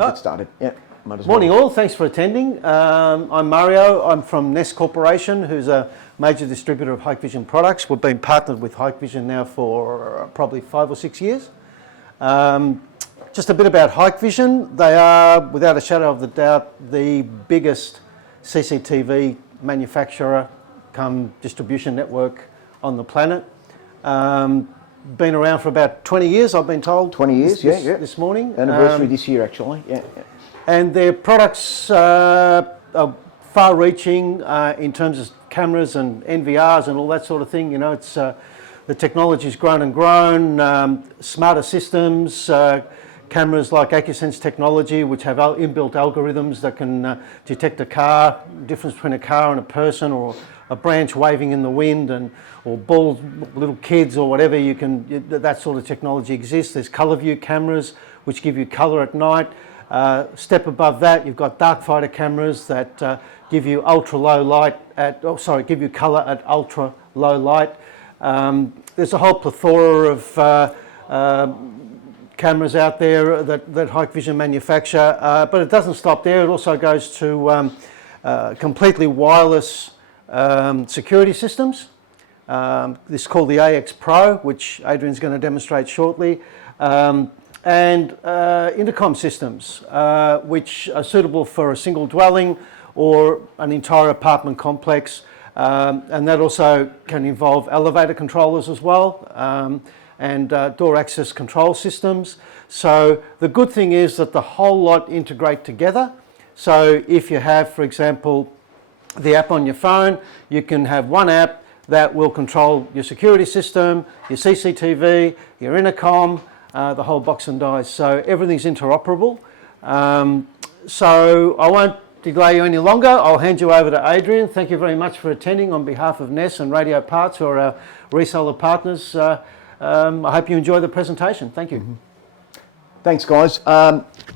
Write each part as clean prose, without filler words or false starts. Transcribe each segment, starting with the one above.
we'll get started. Yeah, might as Morning well. all, thanks for attending. I'm Mario, I'm from Ness Corporation, who's a major distributor of Hikvision products. We've been partnered with Hikvision now for probably 5 or 6 years. Just a bit about Hikvision. They are, without a shadow of the doubt, the biggest CCTV manufacturer come distribution network on the planet. Been around for about 20 years, I've been told. 20 years, this morning. Anniversary this year, actually. Yeah. And their products are far-reaching in terms of cameras and NVRs and all that sort of thing. You know, it's the technology's grown and grown. Smarter systems, cameras like AccuSense technology, which have inbuilt algorithms that can detect a car, difference between a car and a person, or a branch waving in the wind, or bald little kids or whatever. That sort of technology exists. There's ColorVu cameras which give you colour at night. Step above that, you've got dark fighter cameras that give you ultra low light give you colour at ultra low light. There's a whole plethora of cameras out there that Hikvision manufacture, but it doesn't stop there. It also goes to completely wireless security systems. This is called the AX Pro, which Adrian's going to demonstrate shortly. And Intercom systems, which are suitable for a single dwelling or an entire apartment complex. And that also can involve elevator controllers as well, and door access control systems. So the good thing is that the whole lot integrate together. So if you have, for example, the app on your phone, you can have one app that will control your security system, your CCTV, your intercom, the whole box and dice. So everything's interoperable. So I won't delay you any longer. I'll hand you over to Adrian. Thank you very much for attending on behalf of Ness and Radio Parts, who are our reseller partners. I hope you enjoy the presentation. Thank you. Thanks, guys.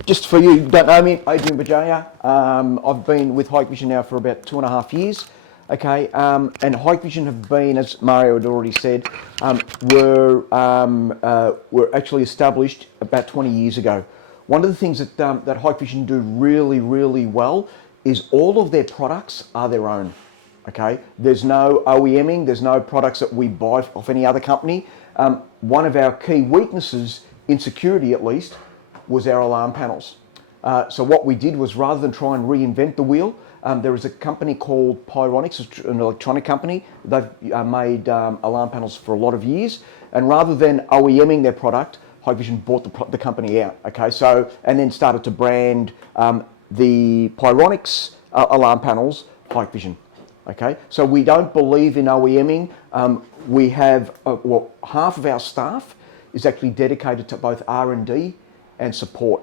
Just for you who don't know me, Adrian Bugeja. I've been with Hikvision now for about 2.5 years. Okay, and Hikvision have been, as Mario had already said, were actually established about 20 years ago. One of the things that Hikvision do really, really well is all of their products are their own. Okay, there's no OEMing, there's no products that we buy off any other company. One of our key weaknesses, in security at least, was our alarm panels. So what we did was, rather than try and reinvent the wheel, there is a company called Pir, an electronic company. They've made alarm panels for a lot of years, and rather than OEMing their product, Hikvision bought the company out. Okay, so and then started to brand the Pir alarm panels Hikvision. Okay, so we don't believe in OEMing. We have half of our staff is actually dedicated to both R&D and support.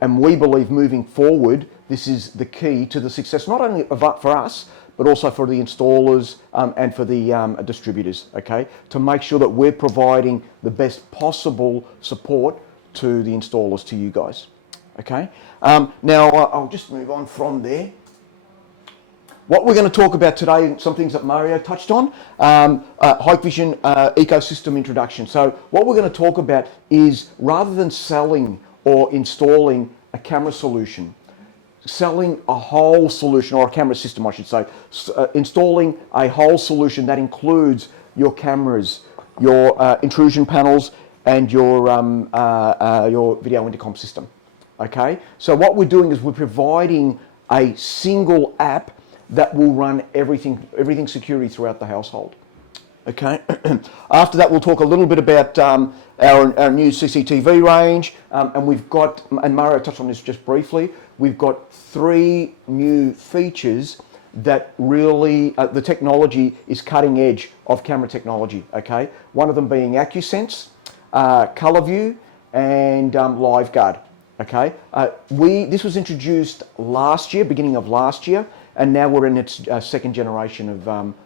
And we believe moving forward, this is the key to the success, not only for us, but also for the installers and for the distributors, okay? To make sure that we're providing the best possible support to the installers, to you guys, okay? Now, I'll just move on from there. What we're going to talk about today, some things that Mario touched on, Hikvision ecosystem introduction. So what we're going to talk about is, rather than selling or installing a camera solution, selling a whole solution, or a camera system I should say, installing a whole solution that includes your cameras, your intrusion panels, and your video intercom system. Okay, so what we're doing is we're providing a single app that will run everything security throughout the household. Okay. After that, we'll talk a little bit about our new CCTV range, and we've got, and Mario touched on this just briefly, we've got 3 new features that really, the technology is cutting edge of camera technology. Okay. One of them being AccuSense, ColorVu, and Liveguard. Okay. This was introduced last year, beginning of last year. And now we're in its second generation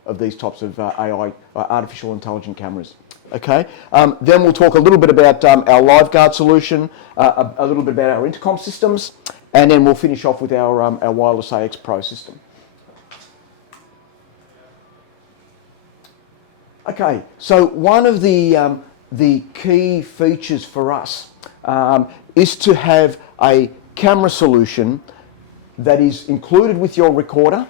of these types of AI, artificial intelligent cameras. Okay. Then we'll talk a little bit about our Liveguard solution, a little bit about our intercom systems, and then we'll finish off with our wireless AX Pro system. Okay. So one of the key features for us is to have a camera solution that is included with your recorder,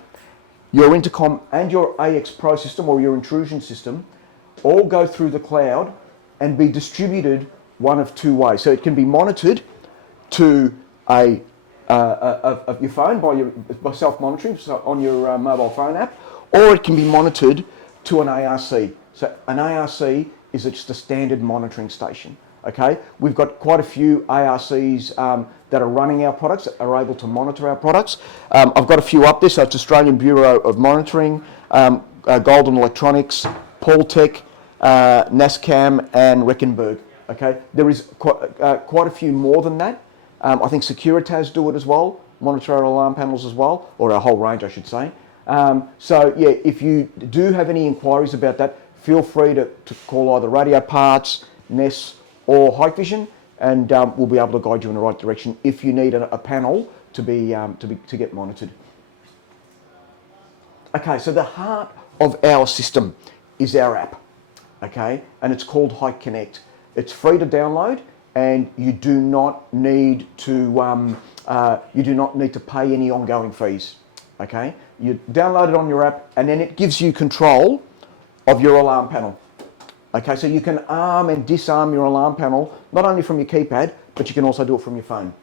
your Intercom and your AX Pro system or your Intrusion system all go through the cloud and be distributed one of two ways. So it can be monitored to your phone by self-monitoring, so on your mobile phone app, or it can be monitored to an ARC. So an ARC is just a standard monitoring station. Okay, we've got quite a few ARCs that are running our products, that are able to monitor our products. I've got a few up there, so it's Australian Bureau of Monitoring, Golden Electronics, Paultech, NASCAM and Reckenberg. Okay, there is quite a few more than that. I think Securitas do it as well, monitor our alarm panels as well, or a whole range I should say. So yeah, if you do have any inquiries about that, feel free to call either Radio Parts, Ness or Hikvision, and we'll be able to guide you in the right direction if you need a panel to get monitored. Okay, so the heart of our system is our app, okay, and it's called Hike Connect. It's free to download, and you do not need to pay any ongoing fees. Okay, you download it on your app, and then it gives you control of your alarm panel. Okay, so you can arm and disarm your alarm panel, not only from your keypad, but you can also do it from your phone.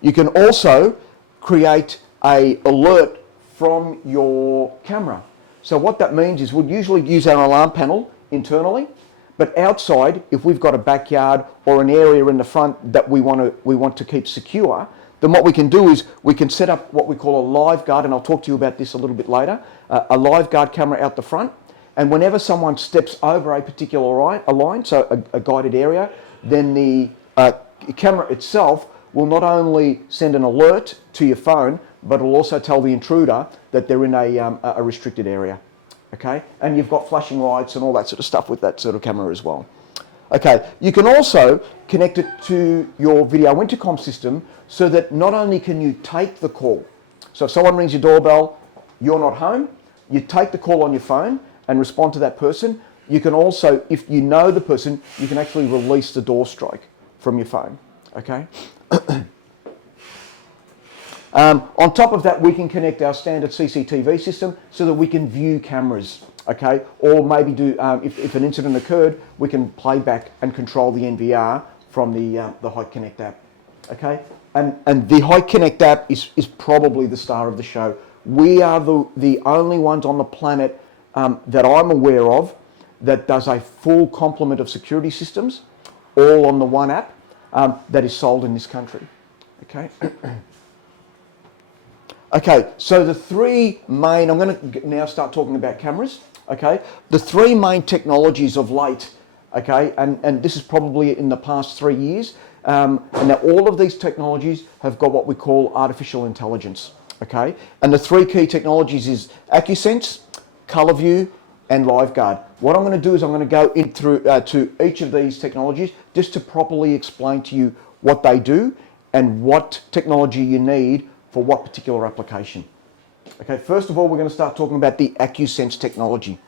You can also create an alert from your camera. So what that means is we'll usually use our alarm panel internally, but outside, if we've got a backyard or an area in the front that we want to keep secure, then what we can do is we can set up what we call a Liveguard, and I'll talk to you about this a little bit later, a Liveguard camera out the front. And whenever someone steps over a particular line, so a guided area, then the camera itself will not only send an alert to your phone, but it'll also tell the intruder that they're in a restricted area. Okay, and you've got flashing lights and all that sort of stuff with that sort of camera as well. Okay, you can also connect it to your video intercom system so that not only can you take the call, so if someone rings your doorbell, you're not home, you take the call on your phone and respond to that person. You can also, if you know the person, you can actually release the door strike from your phone, okay? On top of that, we can connect our standard CCTV system so that we can view cameras, okay? Or maybe do, if an incident occurred, we can play back and control the NVR from the Hike Connect app, okay? And the Hike Connect app is probably the star of the show. We are the only ones on the planet that I'm aware of that does a full complement of security systems, all on the one app that is sold in this country, okay? Okay, so the three main, I'm going to now start talking about cameras, okay? The three main technologies of late, okay, and this is probably in the past 3 years, and now all of these technologies have got what we call artificial intelligence, okay? And the three key technologies is AccuSense, ColorVu, and Liveguard. What I'm going to do is I'm going to go in through to each of these technologies just to properly explain to you what they do and what technology you need for what particular application. Okay, first of all, we're going to start talking about the AccuSense technology.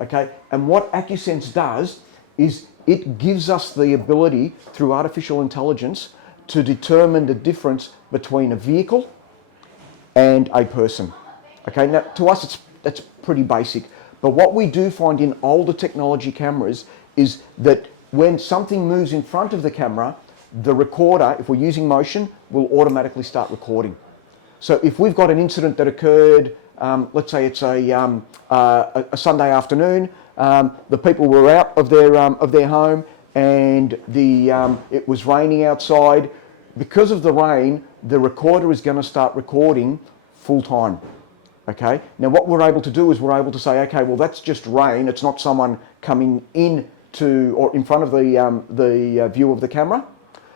Okay, and what AccuSense does is it gives us the ability through artificial intelligence to determine the difference between a vehicle and a person. Okay, now to us that's pretty basic, but what we do find in older technology cameras is that when something moves in front of the camera, the recorder, if we're using motion, will automatically start recording. So if we've got an incident that occurred, let's say it's a Sunday afternoon, the people were out of their home and it was raining outside. Because of the rain, the recorder is going to start recording full time. Okay. Now what we're able to do is we're able to say, okay, well that's just rain. It's not someone coming in to or in front of the view of the camera.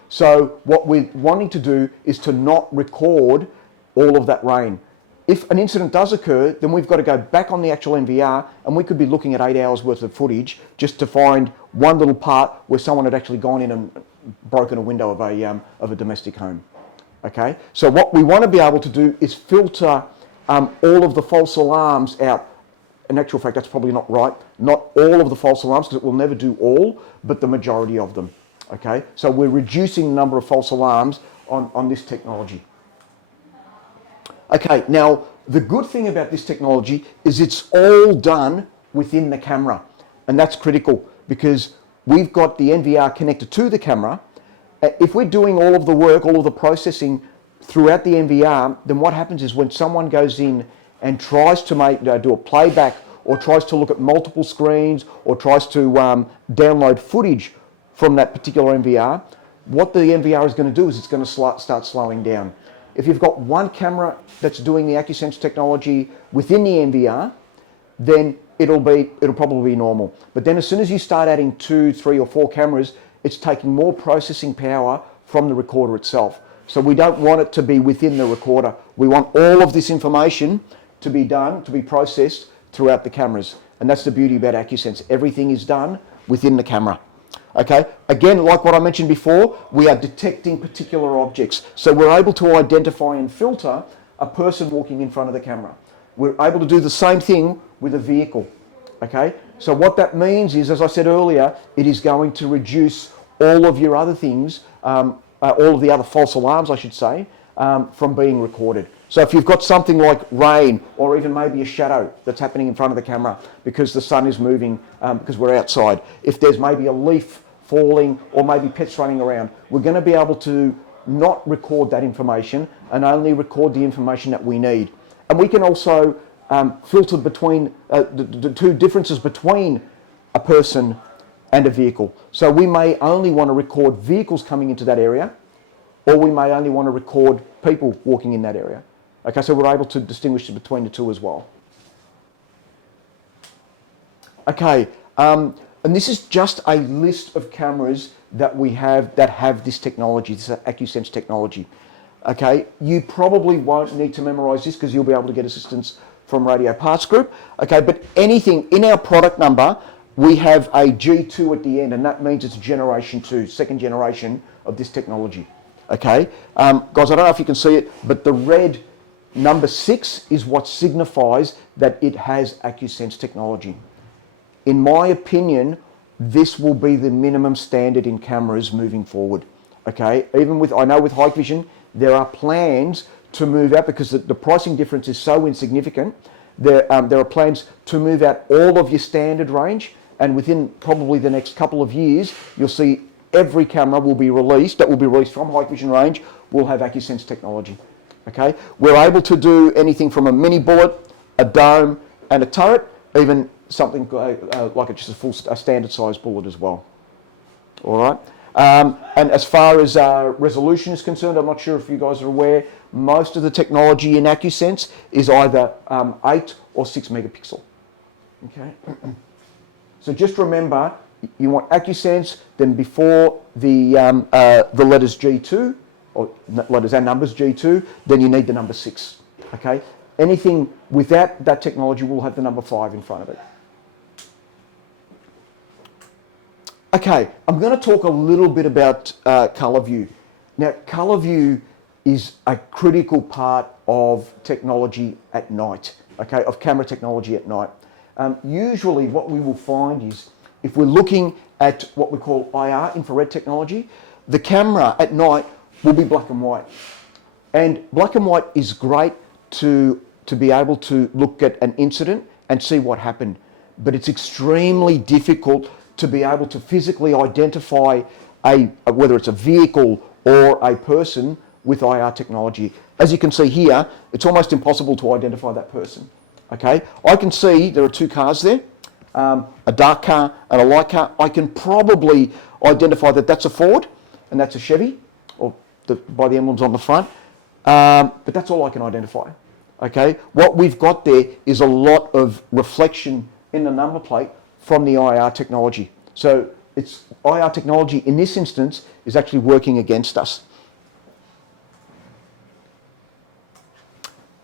So what we're wanting to do is to not record all of that rain. If an incident does occur, then we've got to go back on the actual NVR, and we could be looking at 8 hours worth of footage just to find one little part where someone had actually gone in and broken a window of a domestic home. Okay, so what we want to be able to do is filter all of the false alarms out. In actual fact, that's probably not right. Not all of the false alarms, because it will never do all, but the majority of them. Okay, so we're reducing the number of false alarms on this technology. Okay, now the good thing about this technology is it's all done within the camera, and that's critical because we've got the NVR connected to the camera. If we're doing all of the work, all of the processing throughout the NVR, then what happens is when someone goes in and tries to do a playback or tries to look at multiple screens or tries to download footage from that particular NVR, what the NVR is going to do is it's going to start slowing down. If you've got one camera that's doing the AccuSense technology within the NVR, then it'll probably be normal. But then as soon as you start adding 2, 3 or 4 cameras, it's taking more processing power from the recorder itself. So we don't want it to be within the recorder. We want all of this information to be processed throughout the cameras. And that's the beauty about AccuSense. Everything is done within the camera. Okay, again, like what I mentioned before, we are detecting particular objects. So we're able to identify and filter a person walking in front of the camera. We're able to do the same thing with a vehicle. Okay, so what that means is, as I said earlier, it is going to reduce all of your other things, all of the other false alarms, I should say, from being recorded. So if you've got something like rain or even maybe a shadow that's happening in front of the camera because the sun is moving, because we're outside, if there's maybe a leaf falling or maybe pets running around, we're going to be able to not record that information and only record the information that we need. And we can also filter between the two differences between a person and a vehicle. So we may only want to record vehicles coming into that area, or we may only want to record people walking in that area. Okay, so we're able to distinguish between the two as well. Okay, and this is just a list of cameras that we have that have this technology, this AccuSense technology. Okay, you probably won't need to memorize this because you'll be able to get assistance from Radio Parts Group. Okay, but anything in our product number, we have a G2 at the end, and that means it's generation 2, second generation of this technology. Okay, guys, I don't know if you can see it, but the red number 6 is what signifies that it has AccuSense technology. In my opinion, this will be the minimum standard in cameras moving forward. Okay, even with, I know with Hikvision, there are plans to move out because the pricing difference is so insignificant. There are plans to move out all of your standard range, and within probably the next couple of years, you'll see every camera will be released, that will be released from Hikvision range, will have AccuSense technology. Okay, we're able to do anything from a mini bullet, a dome, and a turret, even something like just a standard size bullet as well. All right. And as far as resolution is concerned, I'm not sure if you guys are aware, most of the technology in AccuSense is either 8 or 6 megapixel. Okay. So just remember, you want AccuSense, then before the letters G2, or letters and numbers G2, then you need the number 6. Okay. Anything without that technology will have the number 5 in front of it. Okay, I'm going to talk a little bit about ColorVu. Now, ColorVu is a critical part of technology at night, okay, of camera technology at night. Usually what we will find is if we're looking at what we call IR, infrared technology, the camera at night will be black and white. And black and white is great to be able to look at an incident and see what happened. But it's extremely difficult to be able to physically identify whether it's a vehicle or a person with IR technology. As you can see here, it's almost impossible to identify that person. Okay, I can see there are 2 cars there, a dark car and a light car. I can probably identify that that's a Ford and that's a Chevy, or by the emblems on the front, but that's all I can identify. Okay, what we've got there is a lot of reflection in the number plate from the IR technology. So it's IR technology in this instance is actually working against us.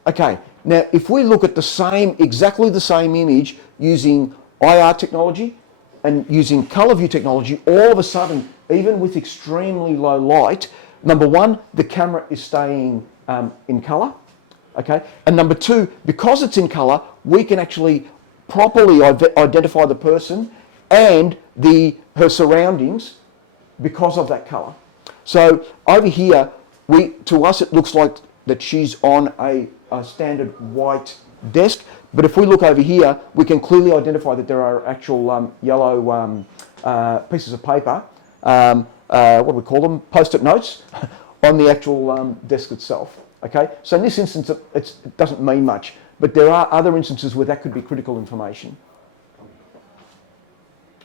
Okay, now if we look at exactly the same image using IR technology and using ColorVu technology, all of a sudden, even with extremely low light, number 1, the camera is staying in color. Okay, and number 2, because it's in color, we can actually properly identify the person and her surroundings because of that color. So over here, to us it looks like that she's on a standard white desk, but if we look over here, we can clearly identify that there are actual yellow pieces of paper, what do we call them, post-it notes, on the actual desk itself. Okay, so in this instance it doesn't mean much, but there are other instances where that could be critical information.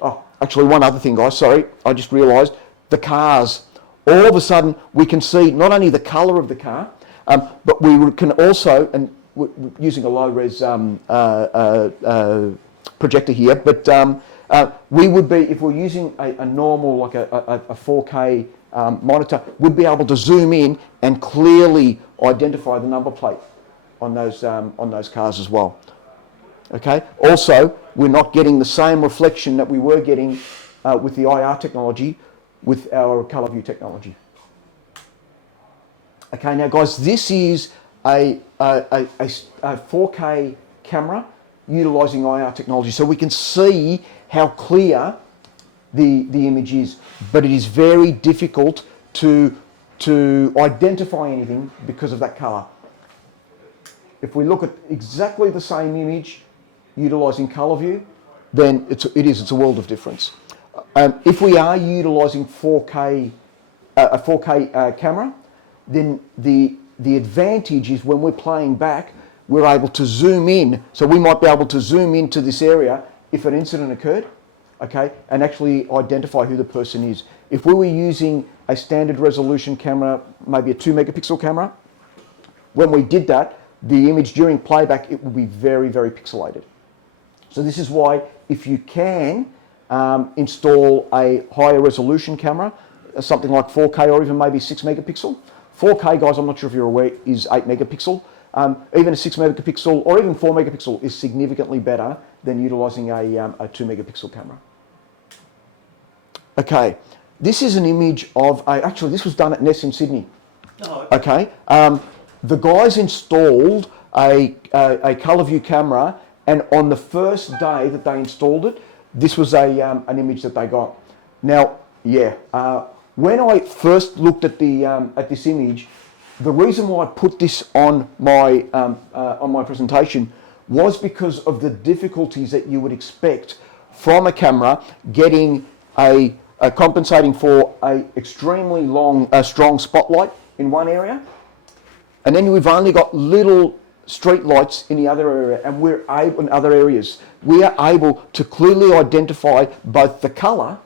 Oh, actually one other thing, guys, sorry, I just realised, the cars. All of a sudden we can see not only the colour of the car, but we can also, and we're using a low-res projector here, but we would be, if we're using a normal, like a 4K monitor, we'd be able to zoom in and clearly identify the number plate on those cars as well. Okay. Also, we're not getting the same reflection that we were getting with the IR technology with our ColorVu technology. Okay. Now, guys, this is a 4K camera utilising IR technology, so we can see how clear the image is, but it is very difficult to identify anything because of that colour. If we look at exactly the same image utilising ColorVu, then it's a world of difference. If we are utilising a 4K camera, then the advantage is when we're playing back, we're able to zoom in. So we might be able to zoom into this area if an incident occurred, okay, and actually identify who the person is. If we were using a standard resolution camera, maybe a 2 megapixel camera, when we did that, the image during playback, it will be very, very pixelated. So this is why if you can install a higher resolution camera, something like 4K or even maybe 6 megapixel. 4K, guys, I'm not sure if you're aware, is 8 megapixel. Even a 6 megapixel or even 4 megapixel is significantly better than utilising a 2 megapixel camera. Okay, this is an image of, actually this was done at Ness in Sydney. Oh, okay. The guys installed a ColorVu camera, and on the first day that they installed it, this was an image that they got. Now, yeah, when I first looked at this image, the reason why I put this on my presentation was because of the difficulties that you would expect from a camera getting compensating for a extremely strong spotlight in one area, and then we've only got little street lights in the other area, and we're able in other areas. We are able to clearly identify both the colour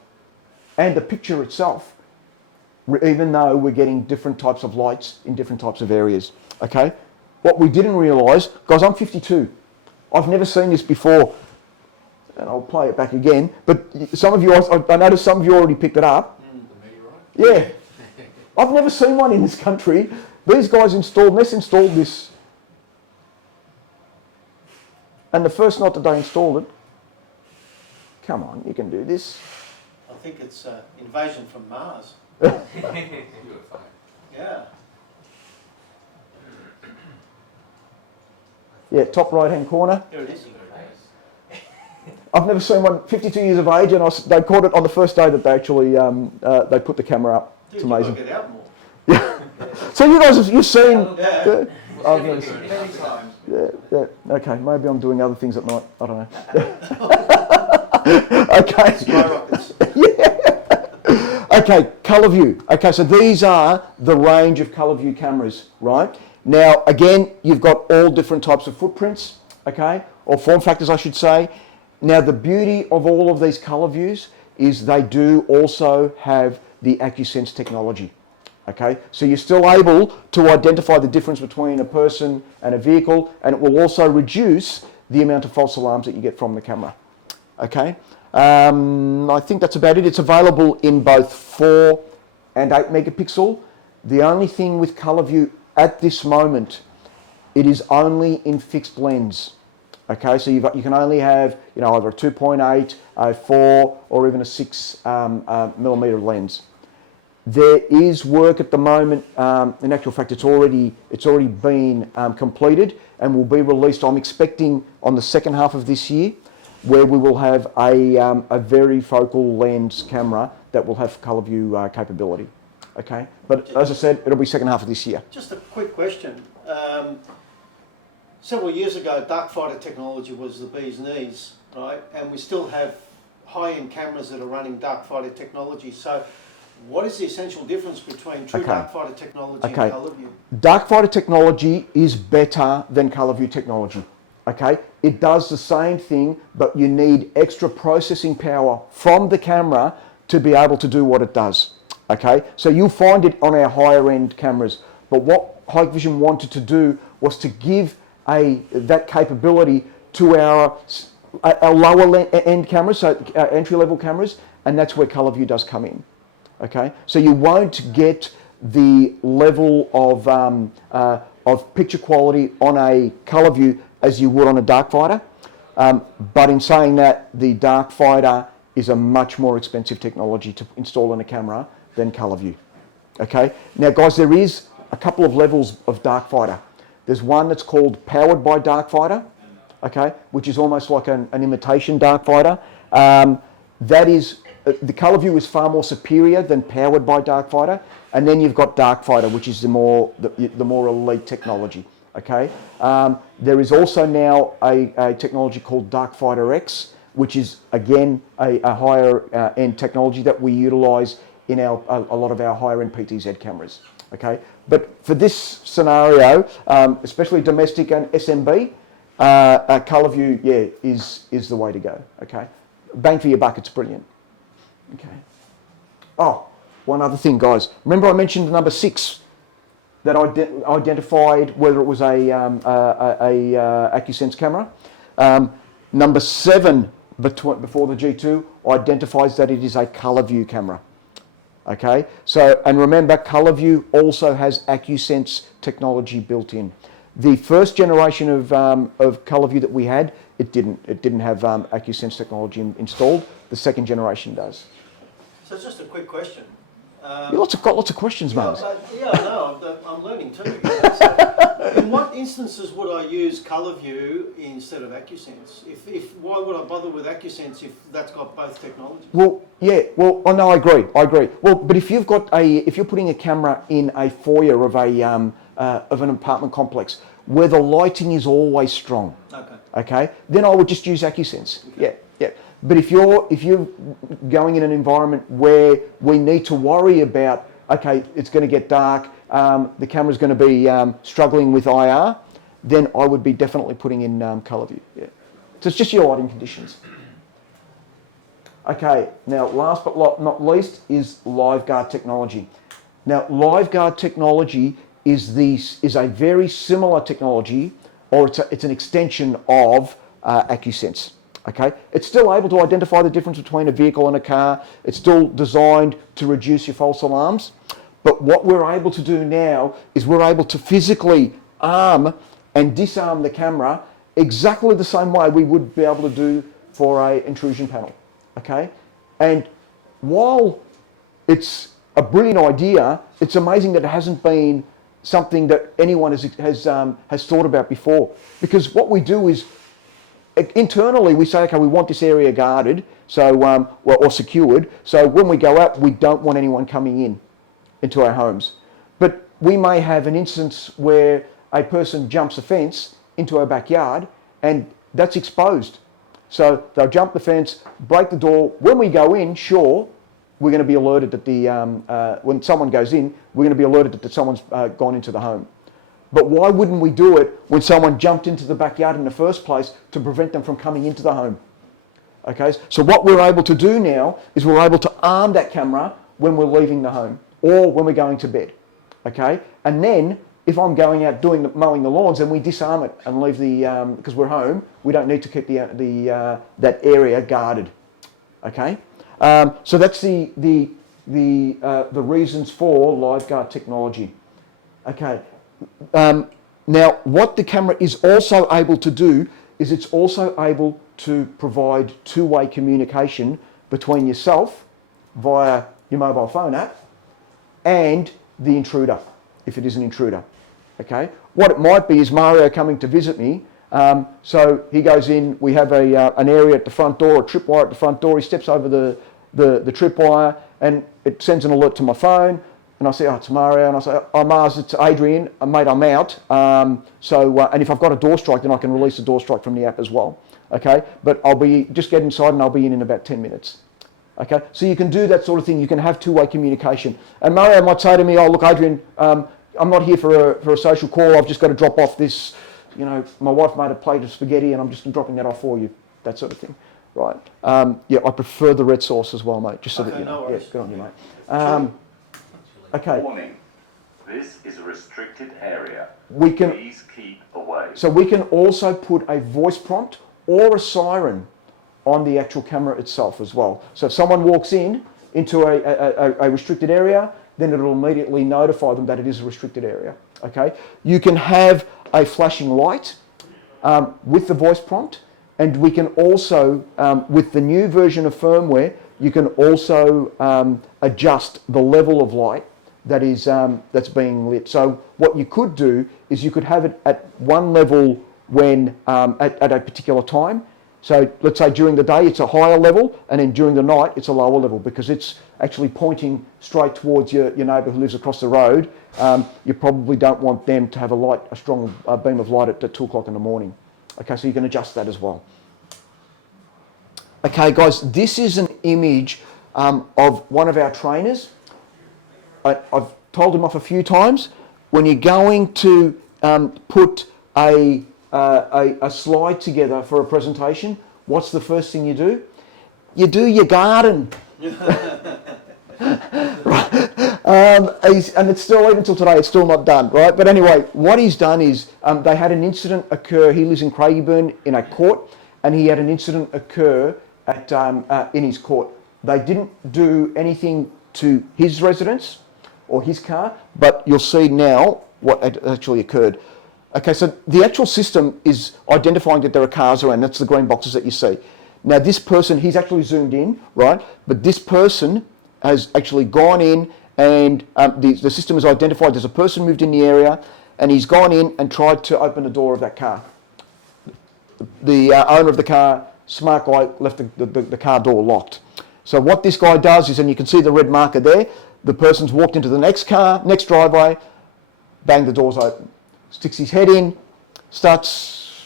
and the picture itself, even though we're getting different types of lights in different types of areas. Okay, what we didn't realise, guys, I'm 52. I've never seen this before, and I'll play it back again. But some of you, I noticed some of you already picked it up. Yeah, I've never seen one in this country. These guys Ness installed this, and the first night that they installed it, come on, you can do this. I think it's invasion from Mars. Yeah. Yeah, top right hand corner. There it is. I've never seen one, 52 years of age, and they caught it on the first day that they actually they put the camera up. It's amazing. Get out more. Yeah. So you guys, you've seen. Yeah. I've never seen. Many times. Yeah. Okay, maybe I'm doing other things at night. I don't know. Okay. Skyrockets. Yeah. Okay, ColorVu. Okay, so these are the range of ColorVu cameras, right? Now, again, you've got all different types of footprints, okay, or form factors, I should say. Now, the beauty of all of these ColorVus is they do also have the AccuSense technology, okay? So you're still able to identify the difference between a person and a vehicle, and it will also reduce the amount of false alarms that you get from the camera, okay? I think that's about it. It's available in both 4 and 8 megapixel. The only thing with ColorVu at this moment, it is only in fixed lens. Okay, so you can only have, you know, either a 2.8, a 4, or even a 6 millimeter lens. There is work at the moment. In actual fact, it's already been completed and will be released. I'm expecting on the second half of this year, where we will have a very focal lens camera that will have ColorVu capability. Okay, but as I said, it'll be second half of this year. Just a quick question. Several years ago, dark fighter technology was the bee's knees, right? And we still have high-end cameras that are running dark fighter technology. So what is the essential difference between true dark fighter technology and ColorVu? Dark fighter technology is better than ColorVu technology. Okay, it does the same thing, but you need extra processing power from the camera to be able to do what it does. Okay, so you'll find it on our higher end cameras. But what Hikvision wanted to do was to give that capability to our lower end cameras, so entry level cameras, and that's where ColorVu does come in. Okay, so you won't get the level of picture quality on a ColorVu as you would on a dark fighter. But in saying that, the dark fighter is a much more expensive technology to install in a camera than ColorVu. Okay, now guys, there is a couple of levels of dark fighter. There's one that's called powered by dark fighter, okay, which is almost like an imitation dark fighter. That is, the ColorVu is far more superior than powered by dark fighter. And then you've got dark fighter, which is the more elite technology. Okay, there is also now a technology called Dark Fighter X, which is again a higher end technology that we utilise in a lot of our higher end PTZ cameras. Okay, but for this scenario, especially domestic and SMB, ColorVu, is the way to go. Okay, bang for your buck, it's brilliant. Okay. Oh, one other thing, guys. Remember I mentioned number 6 that identified whether it was a AccuSense camera. Number 7 before the G2 identifies that it is a ColorVu camera. Okay, so, and remember, ColorVu also has AccuSense technology built in. The first generation of ColorVu that we had, it didn't have AccuSense technology installed. The second generation does. So it's just a quick question. Got lots of questions, mate. I'm learning too. So in what instances would I use ColorVu instead of AccuSense? Why would I bother with AccuSense if that's got both technologies? Well, yeah. Well, oh no, I agree. Well, but if you're putting a camera in a foyer of an apartment complex where the lighting is always strong, okay, then I would just use AccuSense. Okay. Yeah. But if you're going in an environment where we need to worry about, okay, it's going to get dark, the camera's going to be struggling with IR, then I would be definitely putting in ColorVu. Yeah. So it's just your lighting conditions. Okay. Now, last but not least is Liveguard Technology. Now, Liveguard Technology is a very similar technology, or it's an extension of AccuSense. Okay, it's still able to identify the difference between a vehicle and a car. It's still designed to reduce your false alarms. But what we're able to do now is we're able to physically arm and disarm the camera exactly the same way we would be able to do for an intrusion panel. Okay, and while it's a brilliant idea, it's amazing that it hasn't been something that anyone has thought about before. Because what we do is, internally, we say, okay, we want this area guarded, so or secured. So when we go out, we don't want anyone coming into our homes. But we may have an instance where a person jumps a fence into our backyard, and that's exposed. So they'll jump the fence, break the door. When we go in, sure, we're going to be alerted that when someone goes in, we're going to be alerted that someone's gone into the home. But why wouldn't we do it when someone jumped into the backyard in the first place to prevent them from coming into the home? Okay, so what we're able to do now is we're able to arm that camera when we're leaving the home or when we're going to bed. Okay, and then if I'm going out mowing the lawns, then we disarm it and leave because we're home, we don't need to keep that area guarded. Okay, so that's the reasons for Liveguard technology. Okay. Now, what the camera is also able to do is it's also able to provide two-way communication between yourself via your mobile phone app and the intruder, if it is an intruder. Okay. What it might be is Mario coming to visit me. So he goes in. We have an area at the front door, a tripwire at the front door. He steps over the tripwire, and it sends an alert to my phone. and I say, oh, it's Mario, and I say, oh, Mars, it's Adrian, mate, I'm out. And if I've got a door strike, then I can release a door strike from the app as well. Okay, but I'll be, just get inside and I'll be in about 10 minutes. Okay, so you can do that sort of thing. You can have two-way communication. And Mario might say to me, oh, look, Adrian, I'm not here for a social call. I've just got to drop off this, you know, my wife made a plate of spaghetti and I'm just dropping that off for you. That sort of thing, right? Yeah, I prefer the red sauce as well, mate, just so that you know. Yeah, good on you, mate. Okay. Warning. This is a restricted area. Please keep away. So we can also put a voice prompt or a siren on the actual camera itself as well. So if someone walks into a restricted area, then it'll immediately notify them that it is a restricted area. Okay. You can have a flashing light with the voice prompt, and we can also, with the new version of firmware, you can also adjust the level of light that is that's being lit. So what you could do is you could have it at one level when at a particular time. So let's say during the day it's a higher level, and then during the night it's a lower level, because it's actually pointing straight towards your neighbour who lives across the road. You probably don't want them to have a strong beam of light at 2 o'clock in the morning. Okay, so you can adjust that as well. Okay, guys, this is an image of one of our trainers. I've told him off a few times. When you're going to put a slide together for a presentation, what's the first thing you do? You do your garden. Right. And it's still, even till today, it's still not done, right? But anyway, what he's done is they had an incident occur. He lives in Craigieburn in a court, and he had an incident occur at in his court. They didn't do anything to his residence or his car, but you'll see now what actually occurred. Okay, so the actual system is identifying that there are cars around. That's the green boxes that you see. Now this person, he's actually zoomed in, right? But this person has actually gone in, and the system has identified there's a person moved in the area, and he's gone in and tried to open the door of that car. The owner of the car, smart guy, left the car door locked. So what this guy does is, and you can see the red marker there, the person's walked into the next driveway, bang, the door's open. Sticks his head in, starts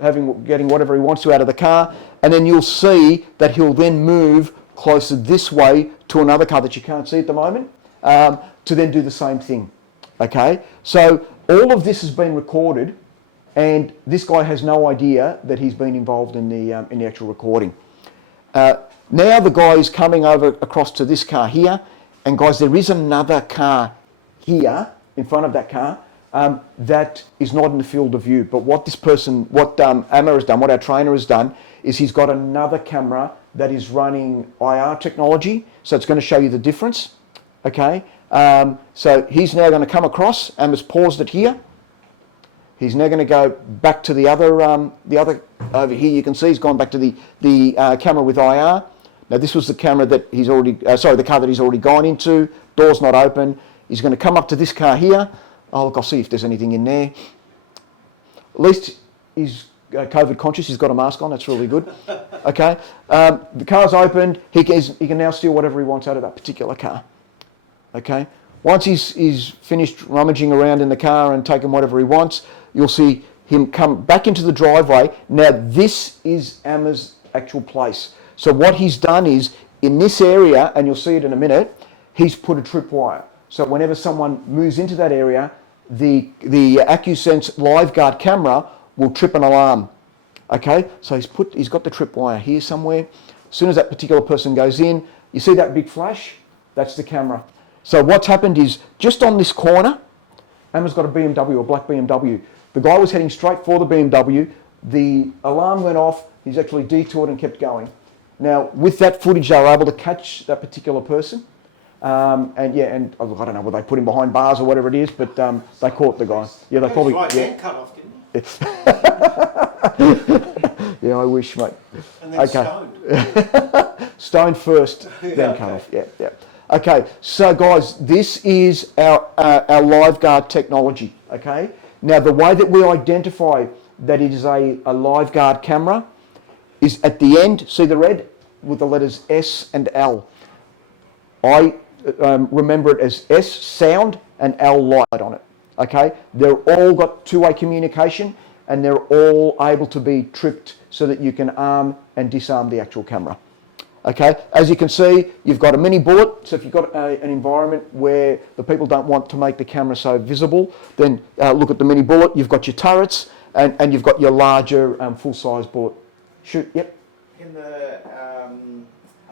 getting whatever he wants to out of the car, and then you'll see that he'll then move closer this way to another car that you can't see at the moment, to then do the same thing. Okay, so all of this has been recorded, and this guy has no idea that he's been involved in the actual recording. Now the guy is coming over across to this car here, and guys, there is another car here in front of that car that is not in the field of view. But what this person, what Amma has done, what our trainer has done, is he's got another camera that is running IR technology, so it's going to show you the difference. Okay, so he's now going to come across. Amma's paused it here. He's now going to go back to the other over here. You can see he's gone back to the camera with IR. Now this was the camera that he's already, the car that he's already gone into. Door's not open. He's going to come up to this car here. Oh look, I'll see if there's anything in there. At least he's COVID conscious. He's got a mask on. That's really good. Okay, the car's opened. He can now steal whatever he wants out of that particular car. Okay, once he's finished rummaging around in the car and taking whatever he wants, you'll see him come back into the driveway. Now this is Amma's actual place. So what he's done is, in this area, and you'll see it in a minute, he's put a tripwire. So whenever someone moves into that area, the AccuSense Liveguard camera will trip an alarm. Okay, so he's got the tripwire here somewhere. As soon as that particular person goes in, you see that big flash? That's the camera. So what's happened is, just on this corner, Amma's got a BMW, a black BMW. The guy was heading straight for the BMW. The alarm went off. He's actually detoured and kept going. Now, with that footage, they were able to catch that particular person. And I don't know whether they put him behind bars or whatever it is, but they caught the guy. Yeah, they probably. Right, yeah. Cut off, didn't you? Yeah, I wish, mate. And then stoned. Stoned first, then cut off. Yeah, yeah. Okay, so guys, this is our Liveguard technology. Okay. Now, the way that we identify that it is a Liveguard camera is at the end. See the red with the letters S and L. I remember it as S, sound, and L, light on it. Okay, they're all got two-way communication, and they're all able to be tripped so that you can arm and disarm the actual camera. Okay, as you can see, you've got a mini bullet, so if you've got an environment where the people don't want to make the camera so visible, then look at the mini bullet. You've got your turrets, and you've got your larger full-size bullet. Shoot, yep. Can the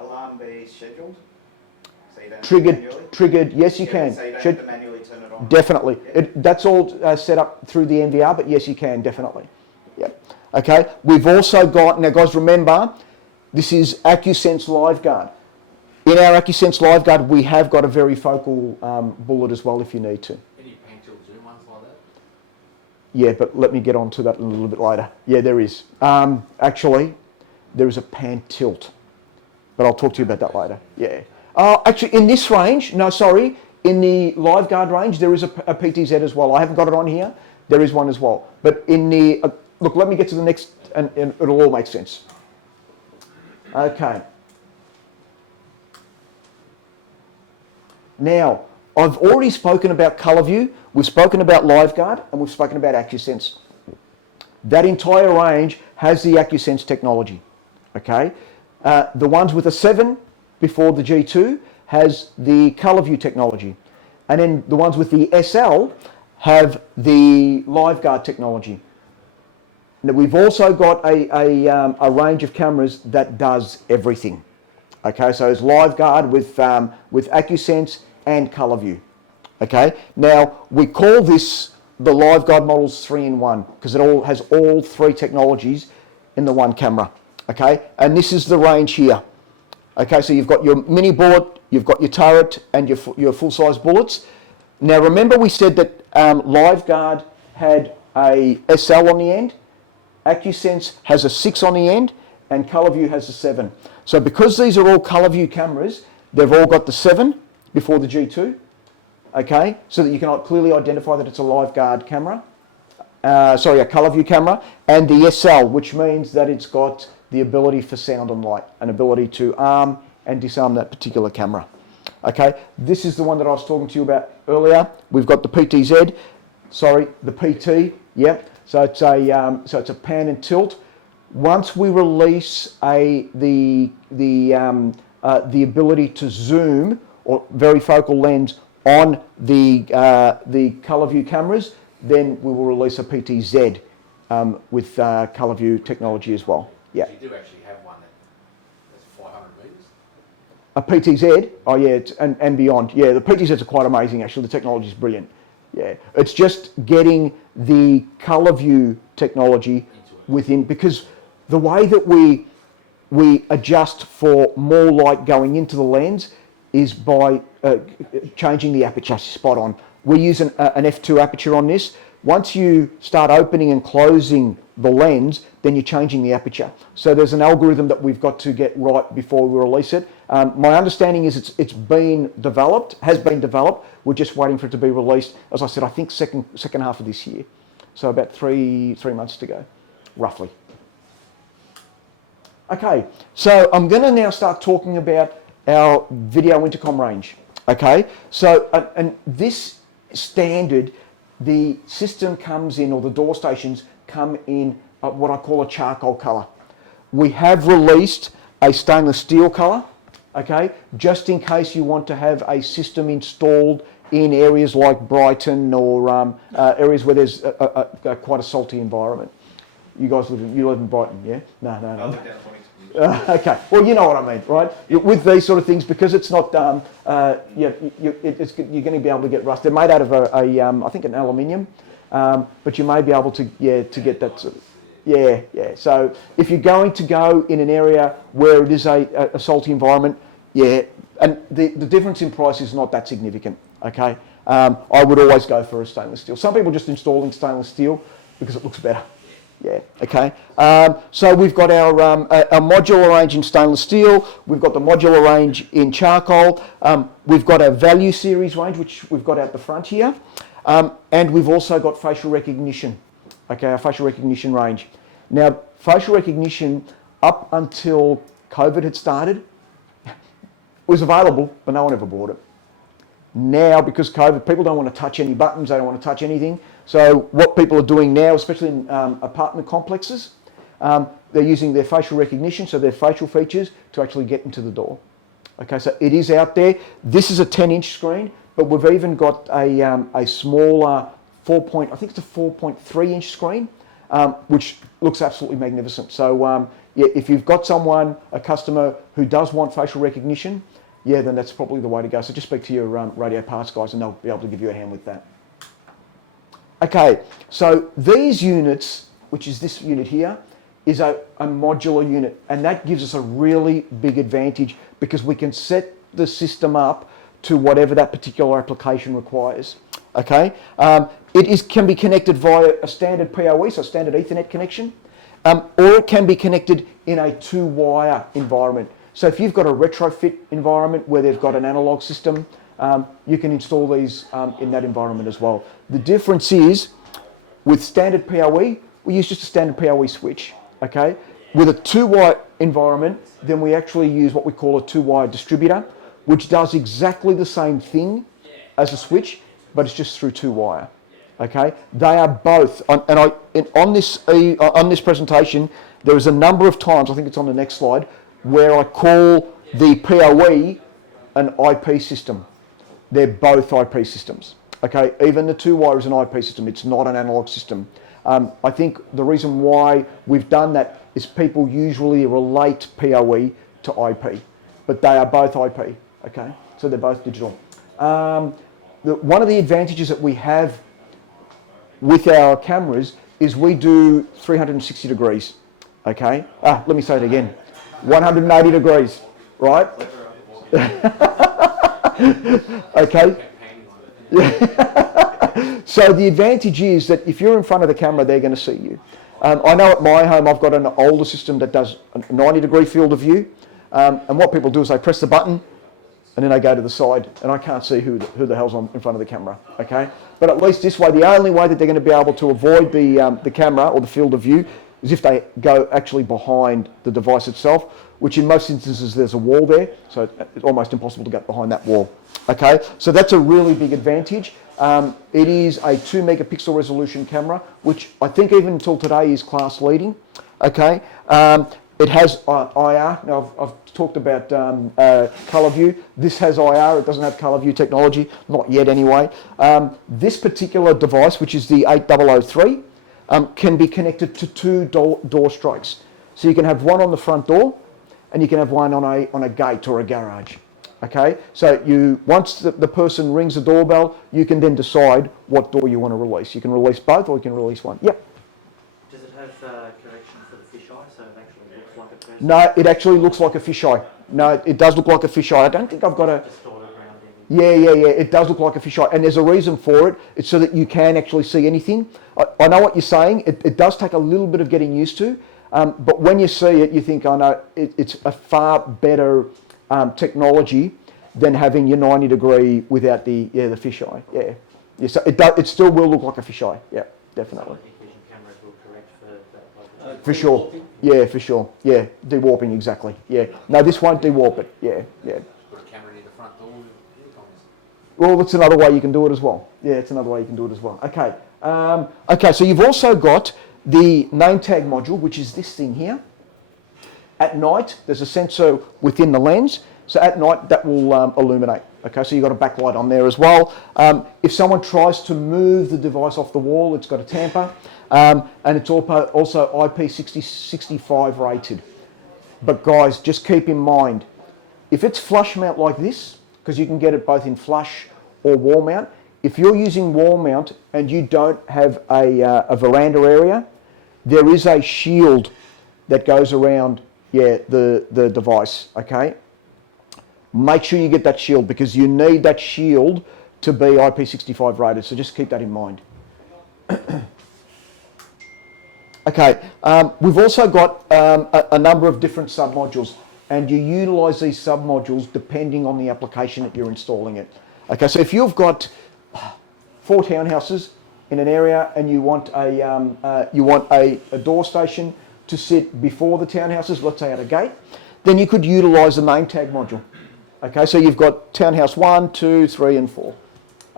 alarm be scheduled? So you don't Triggered, yes you can. So you don't have to manually turn it on? Definitely. Yeah. That's all set up through the NVR, but yes you can, definitely. Yep. Okay, we've also got, now guys remember, this is AccuSense Liveguard. In our AccuSense Liveguard, we have got a very focal bullet as well if you need to. Any pan tilt zoom ones like that? Yeah, but let me get on to that a little bit later. Yeah, there is. Actually, there is a pan tilt, but I'll talk to you about that later. Yeah. Actually, in this range, no, sorry, in the Liveguard range, there is a PTZ as well. I haven't got it on here. There is one as well. But in the, look, let me get to the next, and it'll all make sense. Okay. Now, I've already spoken about ColorVu, we've spoken about Liveguard, and we've spoken about AccuSense. That entire range has the AccuSense technology, okay? The ones with a 7 before the G2 has the ColorVu technology. And then the ones with the SL have the Liveguard technology. Now we've also got a range of cameras that does everything. Okay, so it's Liveguard with AccuSense and ColorVu. Okay, now we call this the Liveguard models 3-in-1 because it all has all three technologies in the one camera. Okay, and this is the range here. Okay, so you've got your mini bullet, you've got your turret, and your full-size bullets. Now remember we said that Liveguard had a SL on the end. AccuSense has a 6 on the end, and ColorVu has a 7. So because these are all ColorVu cameras, they've all got the 7 before the G2, okay, so that you can clearly identify that it's a Liveguard camera, a ColorVu camera, and the SL, which means that it's got the ability for sound and light, an ability to arm and disarm that particular camera. Okay, this is the one that I was talking to you about earlier. We've got the PT, yeah. So it's a pan and tilt. Once we release the ability to zoom or very focal lens on the ColorVu cameras, then we will release a PTZ with ColorVu technology as well. Yeah. So you do actually have one that's 500 metres? A PTZ, oh yeah, and beyond. Yeah, the PTZs are quite amazing actually. The technology is brilliant. Yeah, it's just getting the ColorVu technology within, because the way that we adjust for more light going into the lens is by changing the aperture spot on. We use an f2 aperture on this. Once you start opening and closing the lens, then you're changing the aperture. So there's an algorithm that we've got to get right before we release it. My understanding is it's been developed, has been developed. We're just waiting for it to be released. As I said, I think second half of this year. So about three months to go, roughly. Okay, so I'm going to now start talking about our video intercom range. Okay, so and this standard, the system comes in, or the door stations come in what I call a charcoal colour. We have released a stainless steel colour, okay, just in case you want to have a system installed in areas like Brighton or areas where there's quite a salty environment. You guys live in Brighton, yeah? No. I live down Mornington. Okay, well you know what I mean, right? With these sort of things, because it's not, you're going to be able to get rust. They're made out of I think an aluminium, but you may be able to get that sort of, yeah. So if you're going to go in an area where it is a salty environment, yeah, and the difference in price is not that significant, okay? I would always go for a stainless steel. Some people just installing stainless steel because it looks better. Yeah, okay. So we've got our modular range in stainless steel. We've got the modular range in charcoal. We've got a value series range, which we've got out the front here. And we've also got facial recognition. Okay, our facial recognition range. Now, facial recognition, up until COVID had started, was available, but no one ever bought it. now, because COVID, people don't want to touch any buttons, they don't want to touch anything. So what people are doing now, especially in apartment complexes, they're using their facial recognition, so their facial features, to actually get into the door. Okay, so it is out there. This is a 10-inch screen, but we've even got a smaller I think it's a 4.3-inch screen, which looks absolutely magnificent. So yeah, if you've got a customer who does want facial recognition, yeah, then that's probably the way to go. So just speak to your radio parts guys and they'll be able to give you a hand with that. Okay, so these units, which is this unit here, is a modular unit, and that gives us a really big advantage because we can set the system up to whatever that particular application requires. Okay, can be connected via a standard PoE, so a standard Ethernet connection, or it can be connected in a 2-wire environment. So if you've got a retrofit environment where they've got an analog system, you can install these in that environment as well. The difference is, with standard PoE, we use just a standard PoE switch, okay? With a 2-wire environment, then we actually use what we call a 2-wire distributor, which does exactly the same thing as a switch, but it's just through 2-wire, okay? They are both, on this presentation, there is a number of times, I think it's on the next slide, where I call the PoE an IP system. They're both IP systems. Okay, even the 2-wire is an IP system. It's not an analog system. I think the reason why we've done that is people usually relate PoE to IP, but they are both IP. Okay, so they're both digital. One of the advantages that we have with our cameras is we do 360 degrees. Okay, let me say it again. 180 degrees, right? Okay. So the advantage is that if you're in front of the camera, they're going to see you. I know at my home I've got an older system that does a 90-degree field of view, and what people do is they press the button and then they go to the side, and I can't see who the hell's in front of the camera. Okay, but at least this way, the only way that they're going to be able to avoid the camera or the field of view is if they go actually behind the device itself, which in most instances there's a wall there, so it's almost impossible to get behind that wall. Okay, so that's a really big advantage. It is a 2 megapixel resolution camera, which I think even until today is class leading. Okay, it has IR. Now I've talked about ColorVu. This has IR. It doesn't have ColorVu technology, not yet anyway. This particular device, which is the 8003, can be connected to 2 door strokes. So you can have one on the front door, and you can have one on a gate or a garage. Okay, so once the person rings the doorbell, you can then decide what door you want to release. You can release both, or you can release one. Yep. Does it have correction for the fisheye, so it actually looks like a person? No, it actually looks like a fisheye. No, it does look like a fisheye. I don't think I've got a... Just thought around Yeah. It does look like a fisheye, and there's a reason for it. It's so that you can actually see anything. I know what you're saying. It does take a little bit of getting used to, but when you see it, you think, oh no, it's a far better technology than having your 90-degree without the fisheye. Yeah. So it still will look like a fisheye. Yeah, definitely. Hikvision cameras will correct for that. For sure. Yeah, for sure. Yeah, dewarping, exactly. Yeah. No, this won't dewarp it. Yeah. Put a camera near the front door. Well, that's another way you can do it as well. Yeah, it's another way you can do it as well. Okay. Okay, so you've also got the name tag module, which is this thing here. At night, there's a sensor within the lens. So at night, that will illuminate. Okay, so you've got a backlight on there as well. If someone tries to move the device off the wall, it's got a tamper. And it's also IP65 rated. But guys, just keep in mind, if it's flush mount like this, because you can get it both in flush or wall mount, if you're using wall mount and you don't have a veranda area, there is a shield that goes around the device, okay? Make sure you get that shield because you need that shield to be IP65 rated, so just keep that in mind. Okay, we've also got a number of different sub-modules, and you utilise these sub-modules depending on the application that you're installing it. Okay, so if you've got 4 townhouses in an area and you want a door station to sit before the townhouses, let's say at a gate, then you could utilise the name tag module. Okay, so you've got townhouse 1, 2, 3 and 4.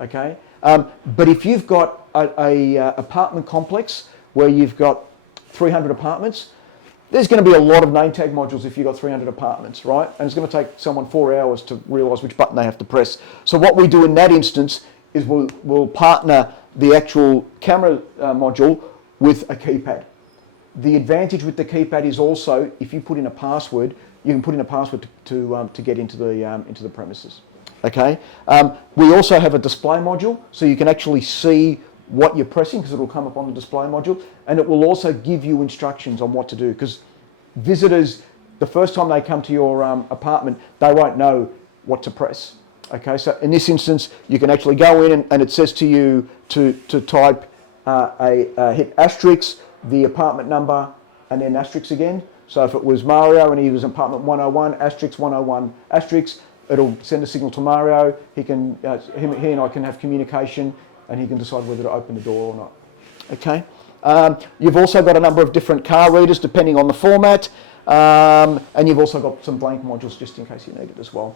Okay, but if you've got a apartment complex where you've got 300 apartments, there's going to be a lot of name tag modules if you've got 300 apartments, right? And it's going to take someone 4 hours to realise which button they have to press. So what we do in that instance is we'll partner the actual camera module with a keypad. The advantage with the keypad is also if you put in a password, you can put in a password to get into the premises. Okay. We also have a display module, so you can actually see what you're pressing because it will come up on the display module, and it will also give you instructions on what to do because visitors, the first time they come to your apartment, they won't know what to press. Okay, so in this instance, you can actually go in and it says to you to type hit asterisk, the apartment number, and then asterisk again. So if it was Mario and he was in apartment 101, asterisk 101, asterisk, it'll send a signal to Mario. He and I can have communication, and he can decide whether to open the door or not. Okay. You've also got a number of different car readers depending on the format, and you've also got some blank modules just in case you need it as well.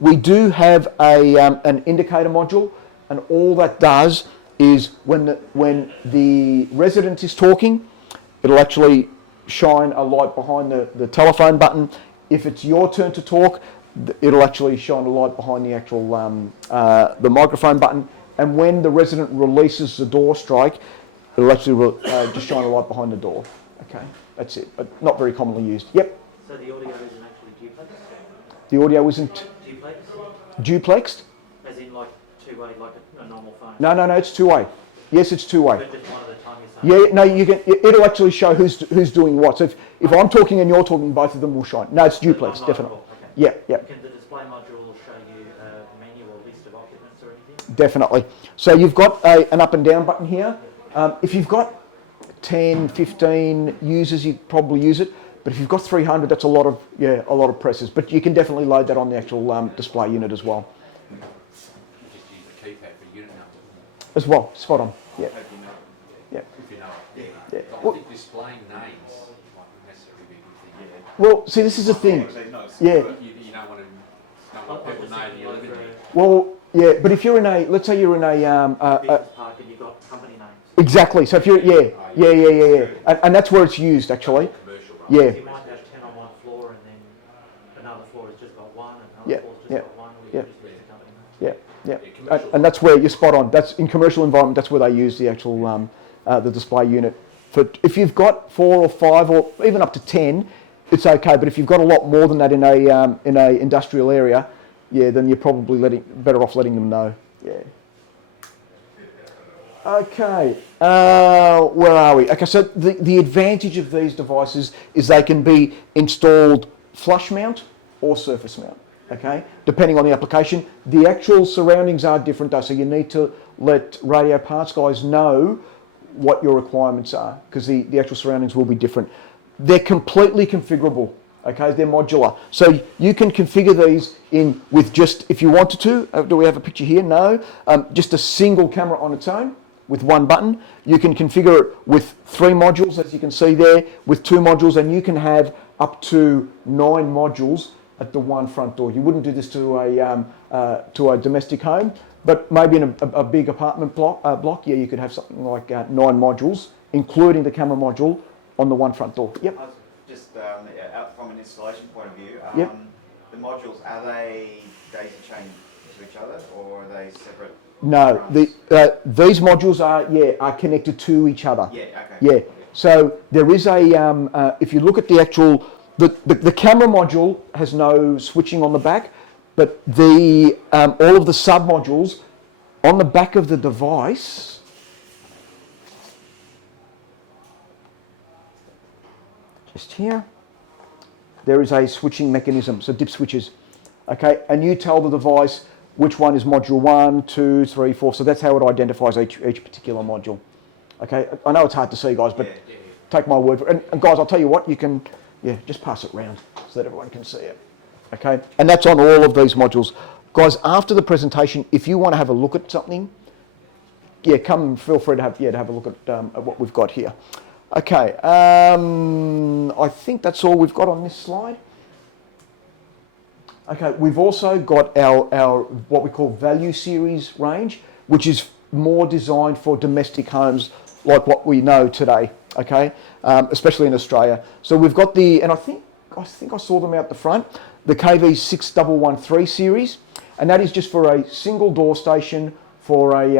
We do have an indicator module, and all that does is when the resident is talking, it'll actually shine a light behind the telephone button. If it's your turn to talk, it'll actually shine a light behind the actual the microphone button. And when the resident releases the door strike, it'll actually just shine a light behind the door. Okay, that's it. But not very commonly used. Yep. So the audio isn't actually duplexed? The audio isn't Duplexed? duplexed? As in like two-way, like a normal phone? No, it's two-way. Yes, it's two-way. But just one at a time you're saying? Yeah, no, you can. It'll actually show who's doing what. So if I'm talking and you're talking, both of them will shine. No, it's duplex, definitely. Okay. Yeah. Can the display module show you a menu or list of occupants or anything? Definitely. So you've got an up and down button here. If you've got 10, 15 users, you probably use it. But if you've got 300, that's a lot of presses. But you can definitely load that on the actual display unit as well. Just use the keypad for unit number. As well, spot on. Yeah. Yeah. If you know it. Yeah. I think displaying names might necessarily be a good thing. Well, see, this is the thing. Yeah. You don't want to people know that you're living there. Well, yeah, but if you're in a, let's say you're in a Business park and you've got company names. exactly. So if you're, yeah, and that's where it's used actually. Commercial, right? Yeah. You might have 10 on one floor and then another floor has just got one and another floor's just got one. Or you just use the company name. Yeah. And that's where you're spot on. That's in commercial environment. That's where they use the actual the display unit. For if you've got 4 or 5 or even up to 10, it's okay. But if you've got a lot more than that in a industrial area, yeah, then you're probably better off letting them know. Yeah. Okay. Where are we? Okay. So the advantage of these devices is they can be installed flush mount or surface mount. Okay, depending on the application. The actual surroundings are different though, so you need to let radio parts guys know what your requirements are because the actual surroundings will be different. They're completely configurable, okay, they're modular. So you can configure these in with just, if you wanted to, do we have a picture here? No, just a single camera on its own with one button. You can configure it with 3 modules, as you can see there, with 2 modules, and you can have up to 9 modules at the one front door. You wouldn't do this to a domestic home, but maybe in a big apartment block, yeah, you could have something like 9 modules, including the camera module on the one front door. Yep. Just out from an installation point of view, Yep. the modules, are they daisy chained to each other or are they separate? No, runs? these modules are connected to each other. Yeah, okay. Yeah. So there is a if you look at the actual the camera module has no switching on the back, but the all of the sub modules on the back of the device just here, there is a switching mechanism, so dip switches. Okay, and you tell the device which one is module 1, 2, 3, 4. So that's how it identifies each particular module. Okay, I know it's hard to see, guys, but take my word for it. And guys, I'll tell you what, you can, just pass it round so that everyone can see it. Okay, and that's on all of these modules. Guys, after the presentation, if you want to have a look at something, come, feel free to have a look at what we've got here. Okay, I think that's all we've got on this slide. Okay, we've also got our what we call value series range, which is more designed for domestic homes like what we know today, okay, especially in Australia. So we've got and I think I saw them out the front, the KV6113 series, and that is just for a single door station for a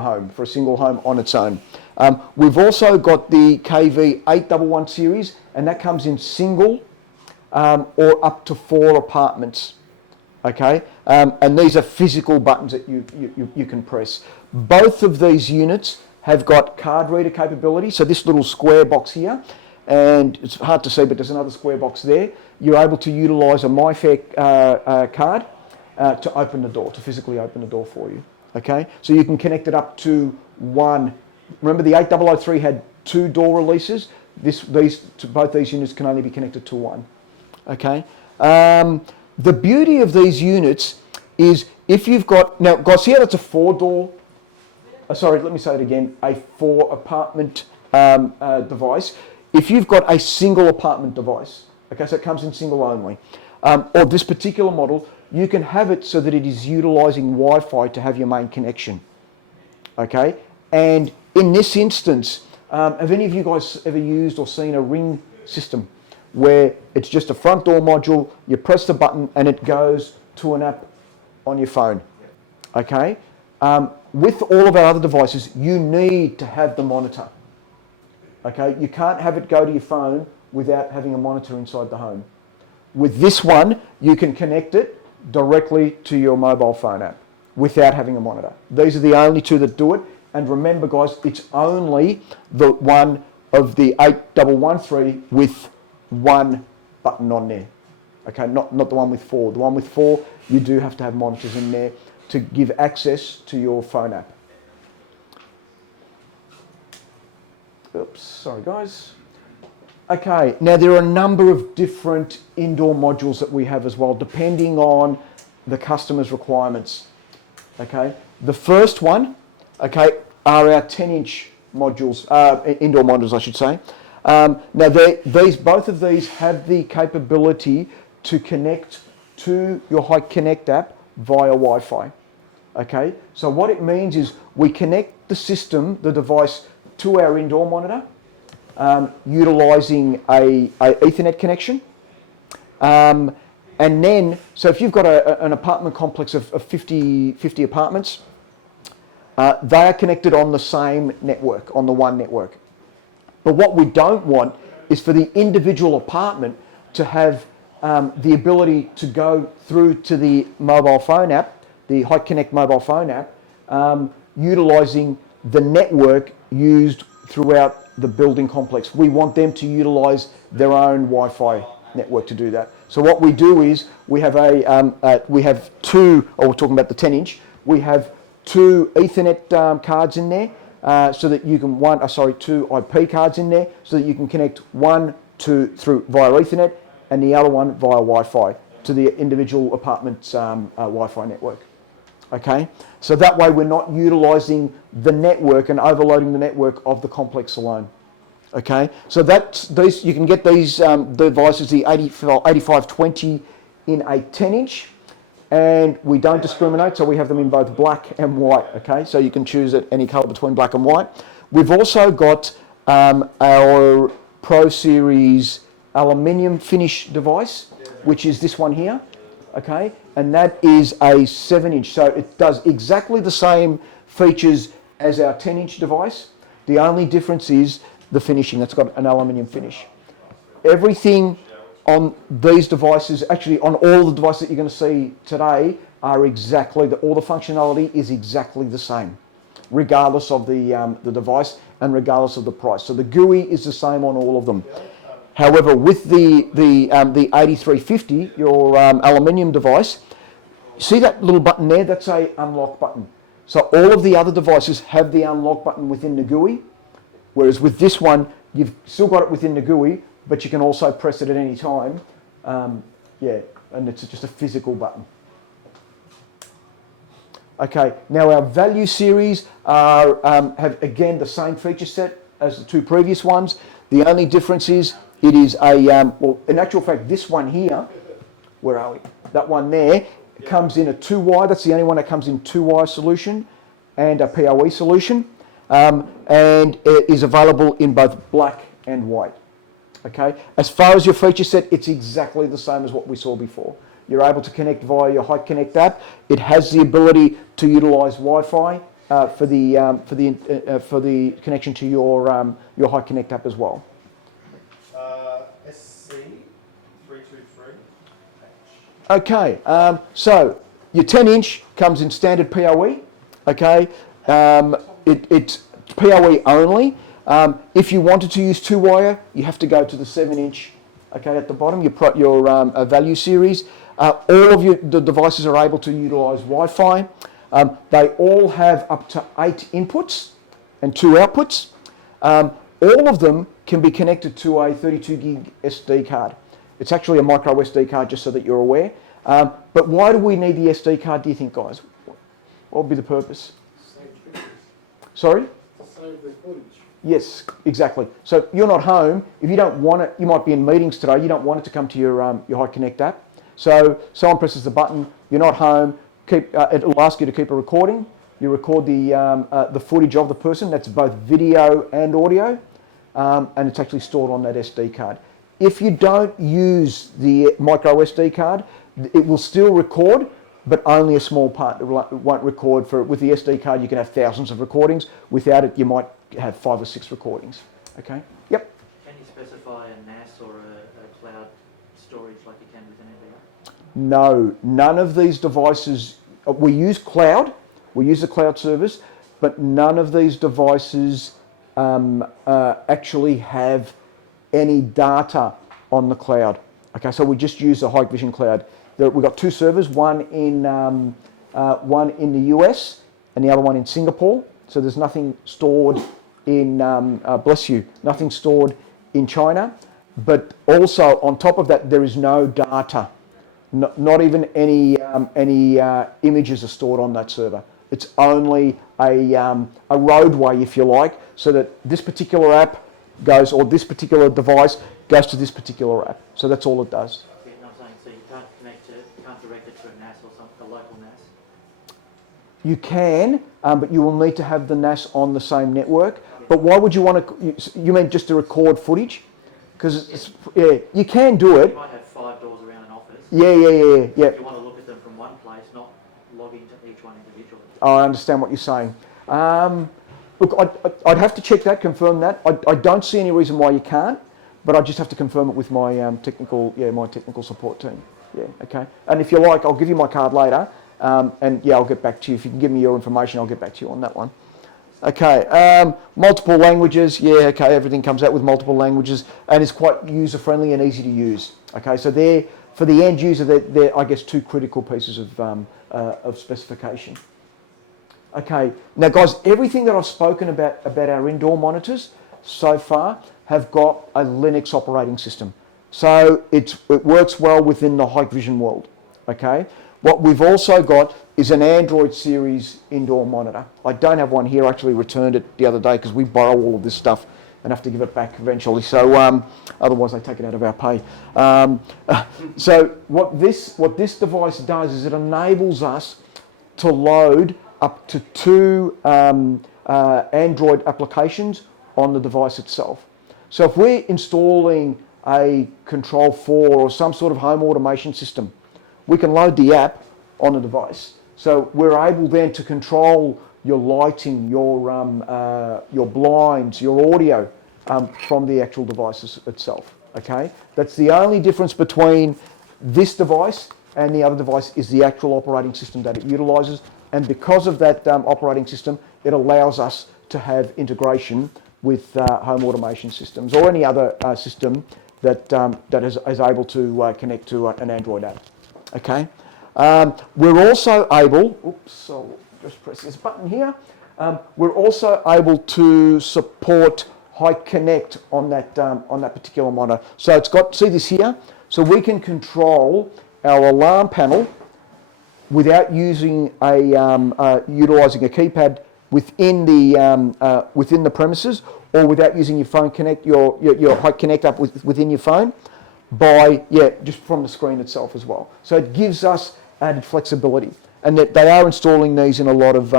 home, for a single home on its own. We've also got the KV811 series, and that comes in single or up to 4 apartments. Okay, and these are physical buttons that you can press. Both of these units have got card reader capability. So this little square box here, and it's hard to see, but there's another square box there. You're able to utilise a MyFair card to open the door, to physically open the door for you. Okay, so you can connect it up to one. Remember, the 8003 had 2 door releases. Both these units can only be connected to one. Okay. The beauty of these units is if you've got, now guys, here that's a 4-door, sorry, let me say it again, a 4 apartment device. If you've got a single apartment device, okay, so it comes in single only, or this particular model, you can have it so that it is utilising Wi-Fi to have your main connection. Okay, and in this instance, have any of you guys ever used or seen a Ring system where it's just a front door module, you press the button and it goes to an app on your phone? Okay, with all of our other devices, you need to have the monitor. Okay, you can't have it go to your phone without having a monitor inside the home. With this one, you can connect it directly to your mobile phone app without having a monitor. These are the only 2 that do it. And remember, guys, it's only the one of the 8113 with 1 button on there. Okay, not the one with 4. The one with 4, you do have to have monitors in there to give access to your phone app. Oops, sorry guys. Okay, now there are a number of different indoor modules that we have as well, depending on the customer's requirements. Okay, the first one, okay, are our 10-inch modules, indoor modules, I should say. Now, both of these have the capability to connect to your Hike Connect app via Wi-Fi. Okay, so what it means is we connect the system, the device, to our indoor monitor, utilising a Ethernet connection. And then, so if you've got an apartment complex of 50 apartments, they are connected on the same network, on the one network. But what we don't want is for the individual apartment to have the ability to go through to the mobile phone app, the Hike Connect mobile phone app, utilising the network used throughout the building complex. We want them to utilise their own Wi-Fi network to do that. So what we do is we have we have 2, or we're talking about the 10-inch, we have 2 Ethernet cards in there, so that you can 2 IP cards in there, so that you can connect one through via Ethernet and the other one via Wi-Fi to the individual apartment's Wi-Fi network. Okay, so that way we're not utilising the network and overloading the network of the complex alone. Okay, so you can get these devices, the 8520 in a 10-inch, and we don't discriminate, so we have them in both black and white. Okay, so you can choose any colour between black and white. We've also got our Pro Series aluminium finish device, which is this one here. Okay, and that is a 7-inch, so it does exactly the same features as our 10-inch device. The only difference is the finishing. It's got an aluminium finish. Everything on these devices, actually on all the devices that you're going to see today, are exactly, all the functionality is exactly the same, regardless of the device and regardless of the price. So the GUI is the same on all of them. However, with the 8350, your aluminium device, see that little button there? That's a unlock button. So all of the other devices have the unlock button within the GUI, whereas with this one, you've still got it within the GUI, but you can also press it at any time. Yeah, and it's just a physical button. Okay, now our value series have again the same feature set as the 2 previous ones. The only difference is it is a, well, in actual fact, this one here Where are we? That one there comes in a 2-wire. That's the only one that comes in 2-wire solution and a PoE solution, and it is available in both black and white. Okay. As far as your feature set, it's exactly the same as what we saw before. You're able to connect via your HikConnect app. It has the ability to utilise Wi-Fi for the connection to your HikConnect app as well. SC323. Okay, so your 10-inch comes in standard PoE. Okay, it's PoE only. If you wanted to use 2-wire, you have to go to the 7-inch. Okay, at the bottom, your value series. All of the devices are able to utilise Wi-Fi. They all have up to 8 inputs and 2 outputs. All of them can be connected to a 32 gig SD card. It's actually a micro SD card, just so that you're aware. But why do we need the SD card, do you think, guys? What would be the purpose? Sorry? Save the footage. Yes, exactly. So you're not home. If you don't want it, you might be in meetings today. You don't want it to come to your HikConnect app. So someone presses the button. You're not home. It'll ask you to keep a recording. You record the footage of the person. That's both video and audio, and it's actually stored on that SD card. If you don't use the micro SD card, it will still record, but only a small part. It won't record with the SD card. You can have thousands of recordings. Without it, you might have 5 or 6 recordings. Okay. Yep. Can you specify a NAS or a cloud storage like you can with an NVR? No, none of these devices. We use cloud. We use the cloud service, but none of these devices actually have any data on the cloud. Okay, so we just use the Hikvision cloud. We've got 2 servers, one in the US and the other one in Singapore. So there's nothing stored in, nothing stored in China. But also on top of that, there is no data. Not even any images are stored on that server. It's only a roadway, if you like, so that this particular app goes, or this particular device goes to this particular app. So that's all it does. Yeah, no, I'm saying, so you can't connect it, you can't direct it to a NAS or something, a local NAS? You can, but you will need to have the NAS on the same network. But why would you want to, you mean just to record footage? Because yeah, you can do You it. might have 5 doors around an office. Yeah. You want to look at them from one place, not log into each one individually. I understand what you're saying. Look, I'd have to check that, confirm that. I don't see any reason why you can't, but I just have to confirm it with my technical support team. Yeah, okay. And if you like, I'll give you my card later, and yeah, I'll get back to you. If you can give me your information, I'll get back to you on that one. Okay, multiple languages. Yeah, okay, everything comes out with multiple languages, and it's quite user-friendly and easy to use. Okay, so for the end user, they're I guess 2 critical pieces of specification. Okay, now guys, everything that I've spoken about our indoor monitors so far have got a Linux operating system. So it works well within the Hikvision world, okay? What we've also got is an Android series indoor monitor. I don't have one here, I actually returned it the other day because we borrow all of this stuff and have to give it back eventually. So otherwise they take it out of our pay. So what this device does is it enables us to load up to 2 Android applications on the device itself. So if we're installing a Control 4 or some sort of home automation system, we can load the app on the device. So we're able then to control your lighting, your blinds, your audio from the actual device itself. Okay, that's the only difference between this device and the other device is the actual operating system that it utilises. And because of that operating system, it allows us to have integration with home automation systems or any other system that is able to connect to an Android app. Okay. We're also able, oops, I'll just press this button here. We're also able to support HikConnect on that particular monitor. So it's got, see this here? So we can control our alarm panel without using utilising a keypad within the premises, or without using your phone connect your HikConnect app within your phone. just from the screen itself as well. So it gives us added flexibility, and that they are installing these in a lot of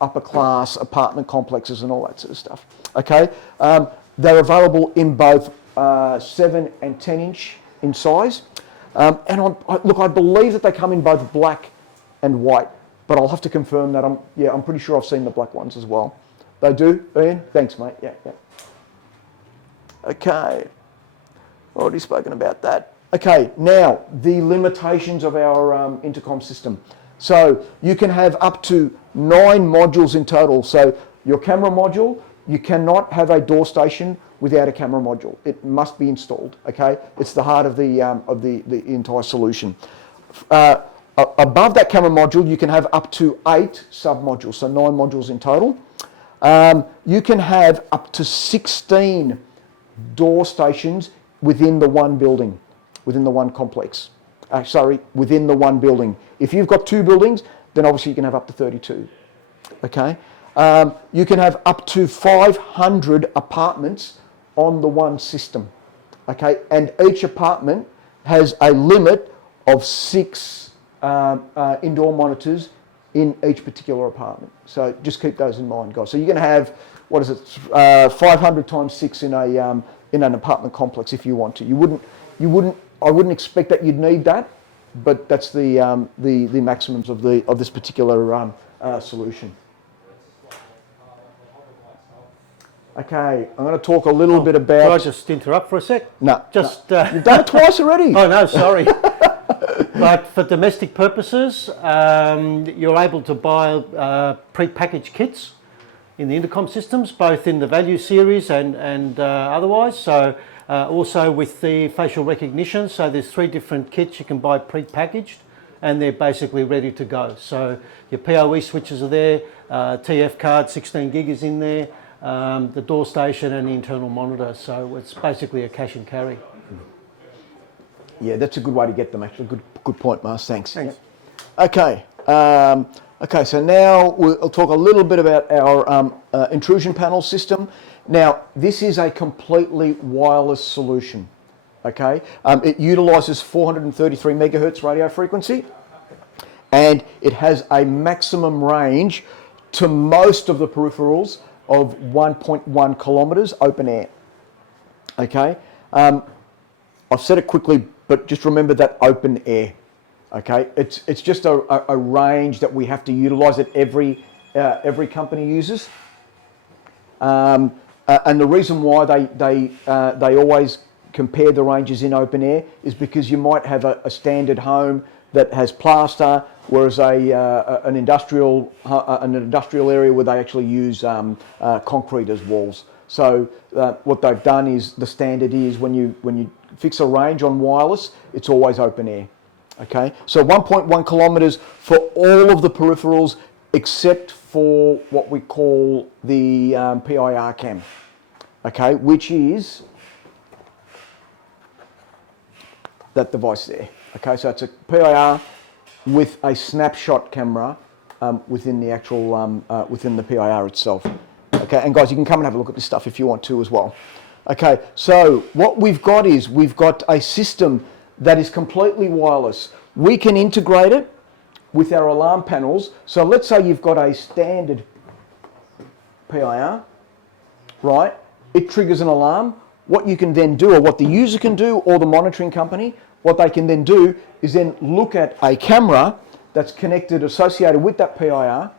upper class apartment complexes and all that sort of stuff. Okay, they're available in both 7 and 10 inch in size, and I believe that they come in both black and white, but I'll have to confirm that. I'm pretty sure I've seen the black ones as well. They do, Ian? Thanks, mate. Yeah. Okay, already spoken about that. Okay, now the limitations of our intercom system. So you can have up to 9 modules in total. So your camera module, you cannot have a door station without a camera module. It must be installed. Okay, it's the heart of the entire solution. Above that camera module, you can have up to 8 sub-modules, so 9 modules in total. You can have up to 16 door stations within the one building, within the one complex. Within the one building. If you've got 2 buildings, then obviously you can have up to 32. Okay. You can have up to 500 apartments on the one system. Okay, and each apartment has a limit of 6 indoor monitors in each particular apartment. So just keep those in mind, guys. So you're going to have, 500 times 6 in an apartment complex if you want to. I wouldn't expect that you'd need that, but that's the maximums of this particular solution. Okay, I'm going to talk a little bit about. Can I just interrupt for a sec? No, just you've done it twice already. Oh no, sorry. But for domestic purposes, you're able to buy pre-packaged kits in the intercom systems, both in the value series and otherwise. So also with the facial recognition. So there's 3 different kits you can buy pre-packaged, and they're basically ready to go. So your PoE switches are there, TF card 16 gig is in there, the door station and the internal monitor. So it's basically a cash and carry. Yeah, that's a good way to get them, actually. Good point, Mars. Thanks. Yep. Okay. So now we'll talk a little bit about our intrusion panel system. Now, this is a completely wireless solution. Okay. It utilises 433 megahertz radio frequency, and it has a maximum range to most of the peripherals of 1.1 kilometres open air. Okay. I've said it quickly, but just remember that open air. Okay, it's just a range that we have to utilise that every company uses, and the reason why they always compare the ranges in open air is because you might have a standard home that has plaster, whereas an industrial area where they actually use concrete as walls. So what they've done is the standard is when you fix a range on wireless, it's always open air. Okay, so 1.1 kilometres for all of the peripherals except for what we call the PIR cam. Okay, which is that device there. Okay, so it's a PIR with a snapshot camera within the actual within the PIR itself. Okay, and guys, you can come and have a look at this stuff if you want to as well. Okay, so what we've got is we've got a system that is completely wireless. We can integrate it with our alarm panels. So let's say you've got a standard PIR, right? It triggers an alarm. What you can then do, or what the user can do, or the monitoring company, what they can then do is then look at a camera that's connected, associated with that PIR,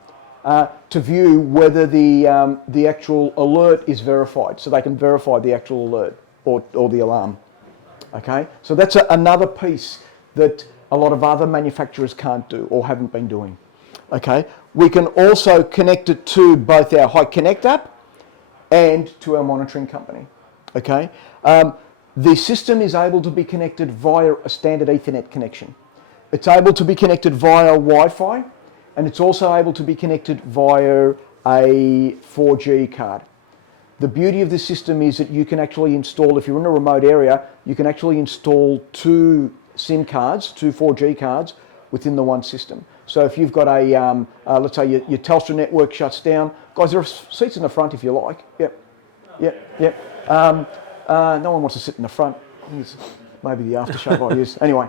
to view whether the actual alert is verified. So they can verify the actual alert or the alarm. Okay, so that's another piece that a lot of other manufacturers can't do or haven't been doing. Okay, we can also connect it to both our High Connect app and to our monitoring company. Okay, the system is able to be connected via a standard Ethernet connection. It's able to be connected via Wi-Fi, and it's also able to be connected via a 4G card. The beauty of this system is that you can actually install, if you're in a remote area, you can actually install 2 SIM cards, 2 4G cards within the one system. So if you've got a, let's say your Telstra network shuts down, guys, there are seats in the front if you like. Yep. No one wants to sit in the front. It's maybe the aftershave I use. Anyway,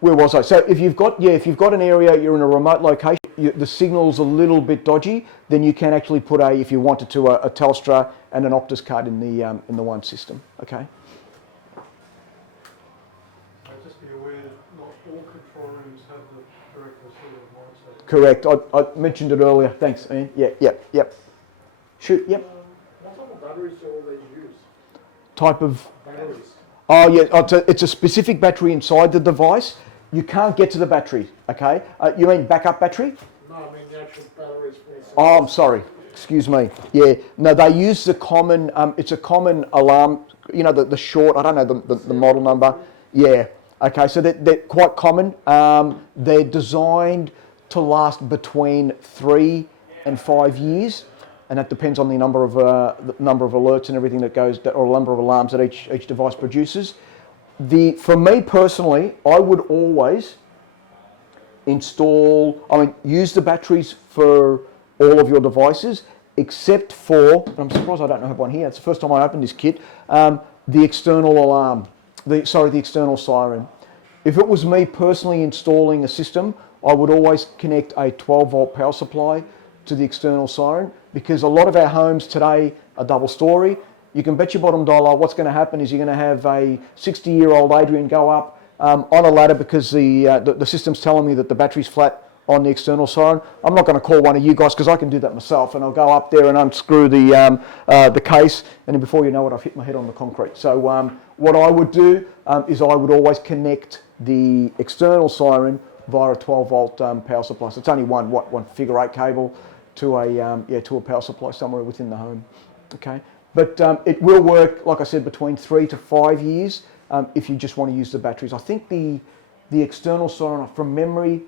where was I? So if you've got an area, you're in a remote location, the signal's a little bit dodgy, then you can actually put if you wanted to, a Telstra and an Optus card in the one system. Okay. Just be aware that not all control rooms have the direct receiver mindset. Correct. I mentioned it earlier. Thanks, Ian. Yep. Shoot. Yep. What type of batteries do all these use? Type of. Batteries. Oh yeah, it's a specific battery inside the device. You can't get to the battery. Okay. You mean backup battery? No, I mean the actual batteries for the Oh, I'm sorry. Excuse me. Yeah. No, they use the common. It's a common alarm. You know the short. I don't know the model number. Yeah. Okay. So they're quite common. They're designed to last between 3 and 5 years, and that depends on the number of alerts and everything that goes, or the number of alarms that each device produces. For me personally, I would always use the batteries for all of your devices, except for, and I'm surprised I don't have one here, it's the first time I opened this kit, the external alarm, the external siren. If it was me personally installing a system, I would always connect a 12 volt power supply to the external siren, because a lot of our homes today are double story. You can bet your bottom dollar what's going to happen is you're going to have a 60-year-old Adrian go up on a ladder because the system's telling me that the battery's flat on the external siren. I'm not going to call one of you guys because I can do that myself, and I'll go up there and unscrew the case, and then before you know it, I've hit my head on the concrete. So what I would do is I would always connect the external siren via a 12 volt power supply. So it's only one figure 8 cable to a power supply somewhere within the home. Okay, but it will work, like I said, between 3 to 5 years if you just want to use the batteries. I think the external siren, from memory,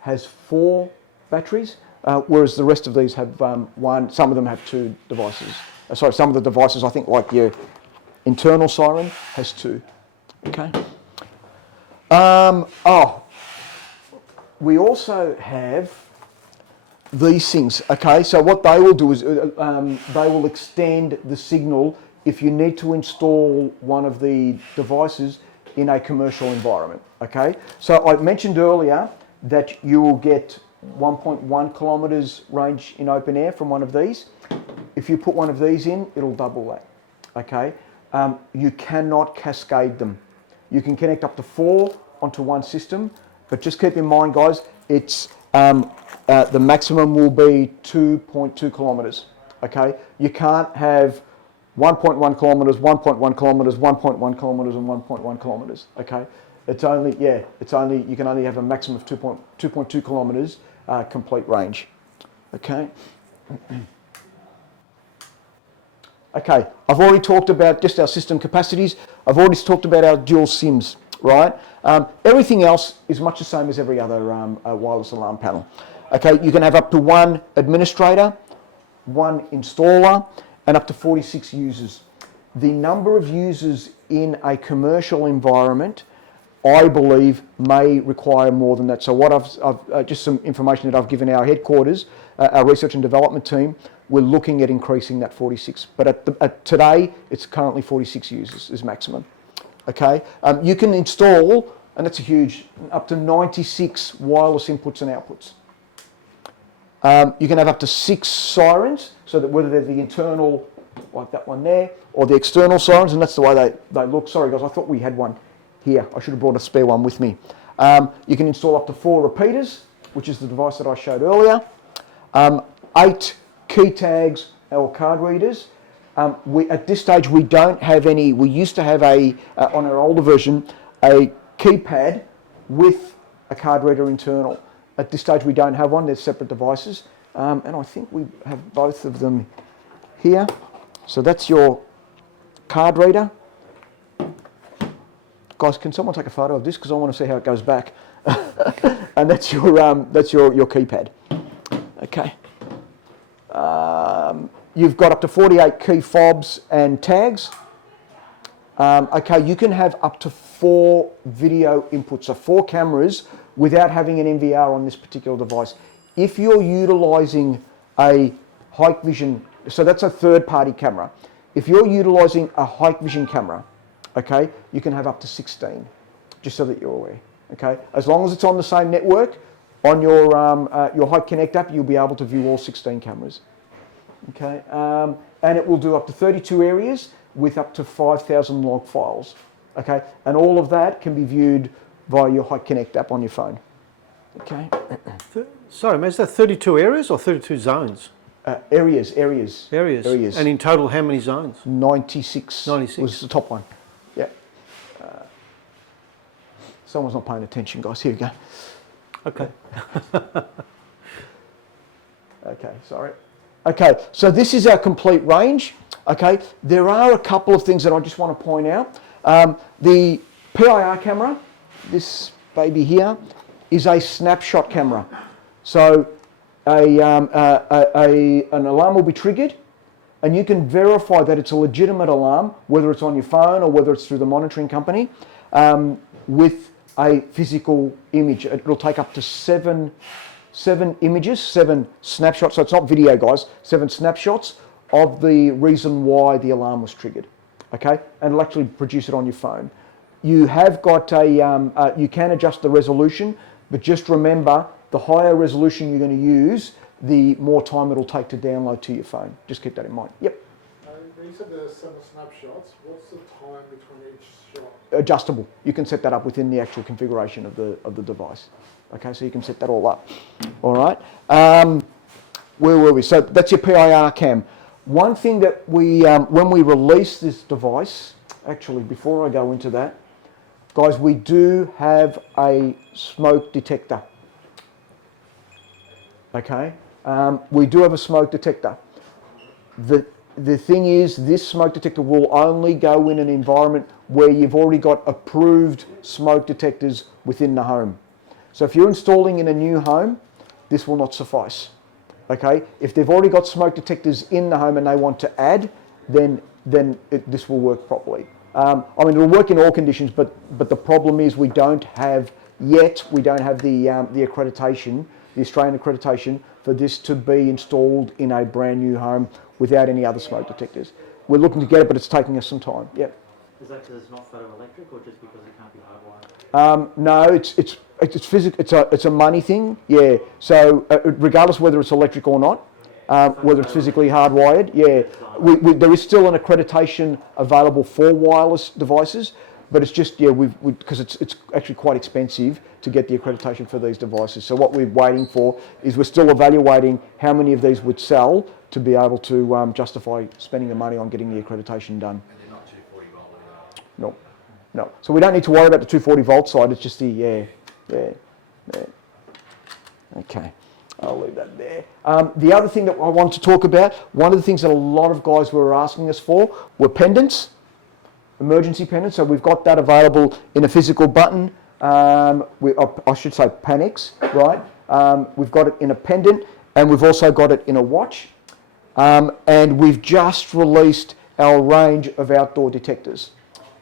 has 4 batteries, whereas the rest of these have one. Some of them have 2 devices. Some of the devices, I think, like your internal siren, has 2. Okay. We also have these things. Okay, so what they will do is they will extend the signal if you need to install one of the devices in a commercial environment. Okay, so I mentioned earlier that you will get 1.1 kilometres range in open air from one of these. If you put one of these in, it'll double that. Okay, you cannot cascade them. You can connect up to 4 onto one system, but just keep in mind, guys, it's the maximum will be 2.2 kilometres. Okay, you can't have 1.1 kilometres, 1.1 kilometres, 1.1 kilometres, and 1.1 kilometres. Okay, you can only have a maximum of 2.2 kilometres complete range. Okay. Okay, I've already talked about just our system capacities. I've already talked about our dual SIMs, right? Everything else is much the same as every other wireless alarm panel. Okay, you can have up to 1 administrator, 1 installer, and up to 46 users. The number of users in a commercial environment, I believe, may require more than that. So what I've just some information that I've given our headquarters, our research and development team, we're looking at increasing that 46. But at today, it's currently 46 users is maximum. Okay, you can install, and that's a huge, up to 96 wireless inputs and outputs. You can have up to 6 sirens, so that whether they're the internal, like that one there, or the external sirens, and that's the way they look. Sorry guys, I thought we had one here. I should have brought a spare one with me. You can install up to 4 repeaters, which is the device that I showed earlier. 8 key tags or card readers. At this stage we don't have any. We used to have on our older version, a keypad with a card reader internal. At this stage we don't have one, they're separate devices. And I think we have both of them here. So that's your card reader. Guys, can someone take a photo of this, because I want to see how it goes back. And that's your keypad. Okay. You've got up to 48 key fobs and tags. Okay, you can have up to 4 video inputs, so 4 cameras without having an NVR on this particular device. If you're utilising a Hikvision, so that's a third-party camera. if you're utilising a Hikvision camera, okay, you can have up to 16, just so that you're aware, okay? As long as it's on the same network, on your Hike Connect app, you'll be able to view all 16 cameras, okay? And it will do up to 32 areas with up to 5,000 log files, okay? And all of that can be viewed via your Hike Connect app on your phone, okay? Sorry, mate, is that 32 areas or 32 zones? Areas. Areas. And in total, how many zones? 96. 96. Was the top one. Yeah. Someone's not paying attention, guys. Here we go. Okay. Okay, sorry. Okay, so this is our complete range. Okay, there are a couple of things that I just want to point out. The PIR camera, this baby here, is a snapshot camera. So an alarm will be triggered, and you can verify that it's a legitimate alarm, whether it's on your phone or whether it's through the monitoring company, with a physical image. It'll take up to seven images, 7 snapshots. So it's not video, guys. 7 snapshots of the reason why the alarm was triggered. Okay, and it'll actually produce it on your phone. You have got you can adjust the resolution, but just remember, the higher resolution you're going to use, the more time it'll take to download to your phone. Just keep that in mind. Yep. You said there are 7 snapshots. What's the time between each shot? Adjustable. You can set that up within the actual configuration of the device. Okay, so you can set that all up. All right. Where were we? So that's your PIR cam. One thing that we, when we release this device, actually before I go into that, guys, we do have a smoke detector. Okay, we do have a smoke detector. The thing is, this smoke detector will only go in an environment where you've already got approved smoke detectors within the home. So if you're installing in a new home, this will not suffice. Okay, if they've already got smoke detectors in the home and they want to add, then this will work properly. I mean, it'll work in all conditions, but the problem is we don't have the accreditation, the Australian accreditation for this to be installed in a brand new home without any other smoke detectors. We're looking to get it, but it's taking us some time. Yep. Is that because it's not photoelectric, or just because it can't be hardwired? No, it's physical. It's a money thing. Yeah. So regardless whether it's electric or not, whether it's physically hardwired, yeah, there is still an accreditation available for wireless devices, but it's just because it's actually quite expensive to get the accreditation for these devices. So what we're waiting for is we're still evaluating how many of these would sell to be able to justify spending the money on getting the accreditation done. And they're not 240 volt. No. So we don't need to worry about the 240 volt side. It's just the Okay, I'll leave that there. The other thing that I want to talk about, one of the things that a lot of guys were asking us for were pendants, emergency pendants. So we've got that available in a physical button. I should say Panex, right? We've got it in a pendant, and we've also got it in a watch. And we've just released our range of outdoor detectors.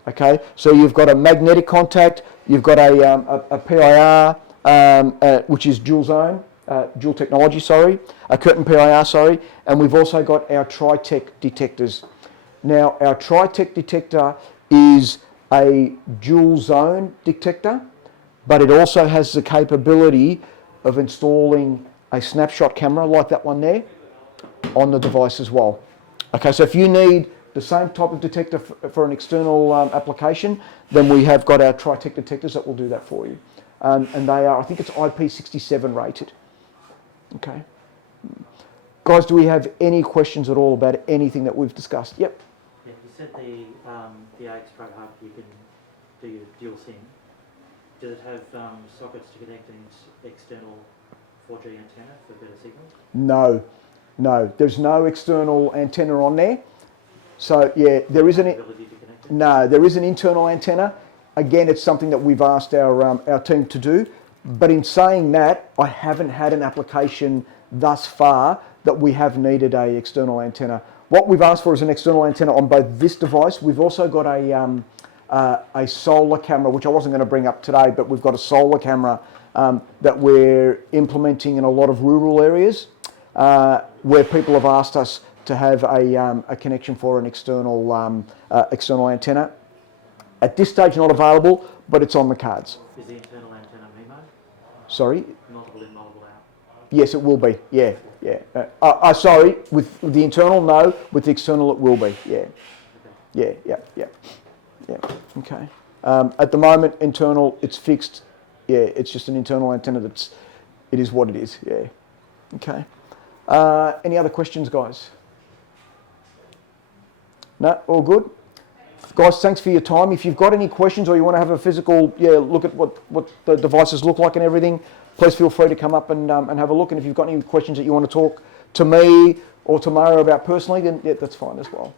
Okay, so you've got a magnetic contact, you've got a PIR, which is dual zone, dual technology, a curtain PIR, and we've also got our Tritech detectors. Now, our Tritech detector is a dual zone detector, but it also has the capability of installing a snapshot camera like that one there on the device as well. Okay, so if you need the same type of detector for an external application, then we have got our Tritech detectors that will do that for you. And they are, I think it's IP67 rated. Okay. Guys, do we have any questions at all about anything that we've discussed? Yep. Yeah, you said the AX-Pro Hub, you can do your dual SIM. Does it have sockets to connect an external 4G antenna for better signal? No, there's no external antenna on there. So yeah, there is there is an internal antenna. Again, it's something that we've asked our team to do. But in saying that, I haven't had an application thus far that we have needed a external antenna. What we've asked for is an external antenna on both this device. We've also got a solar camera, which I wasn't going to bring up today, but we've got a solar camera that we're implementing in a lot of rural areas where people have asked us to have a connection for an external external antenna. At this stage, not available, but it's on the cards. Is the internal antenna MIMO? Sorry. Multiple in, multiple out? Yes, it will be. Yeah, yeah. Sorry, with the internal, no. With the external, it will be. Yeah, Okay. yeah. Okay. At the moment, internal, it's fixed. Yeah, it's just an internal antenna. It is what it is. Yeah. Okay. Any other questions, guys? No, all good. Guys, thanks for your time. If you've got any questions or you want to have a physical look at what the devices look like and everything, please feel free to come up and have a look. And if you've got any questions that you want to talk to me or to Mario about personally, then yeah, that's fine as well.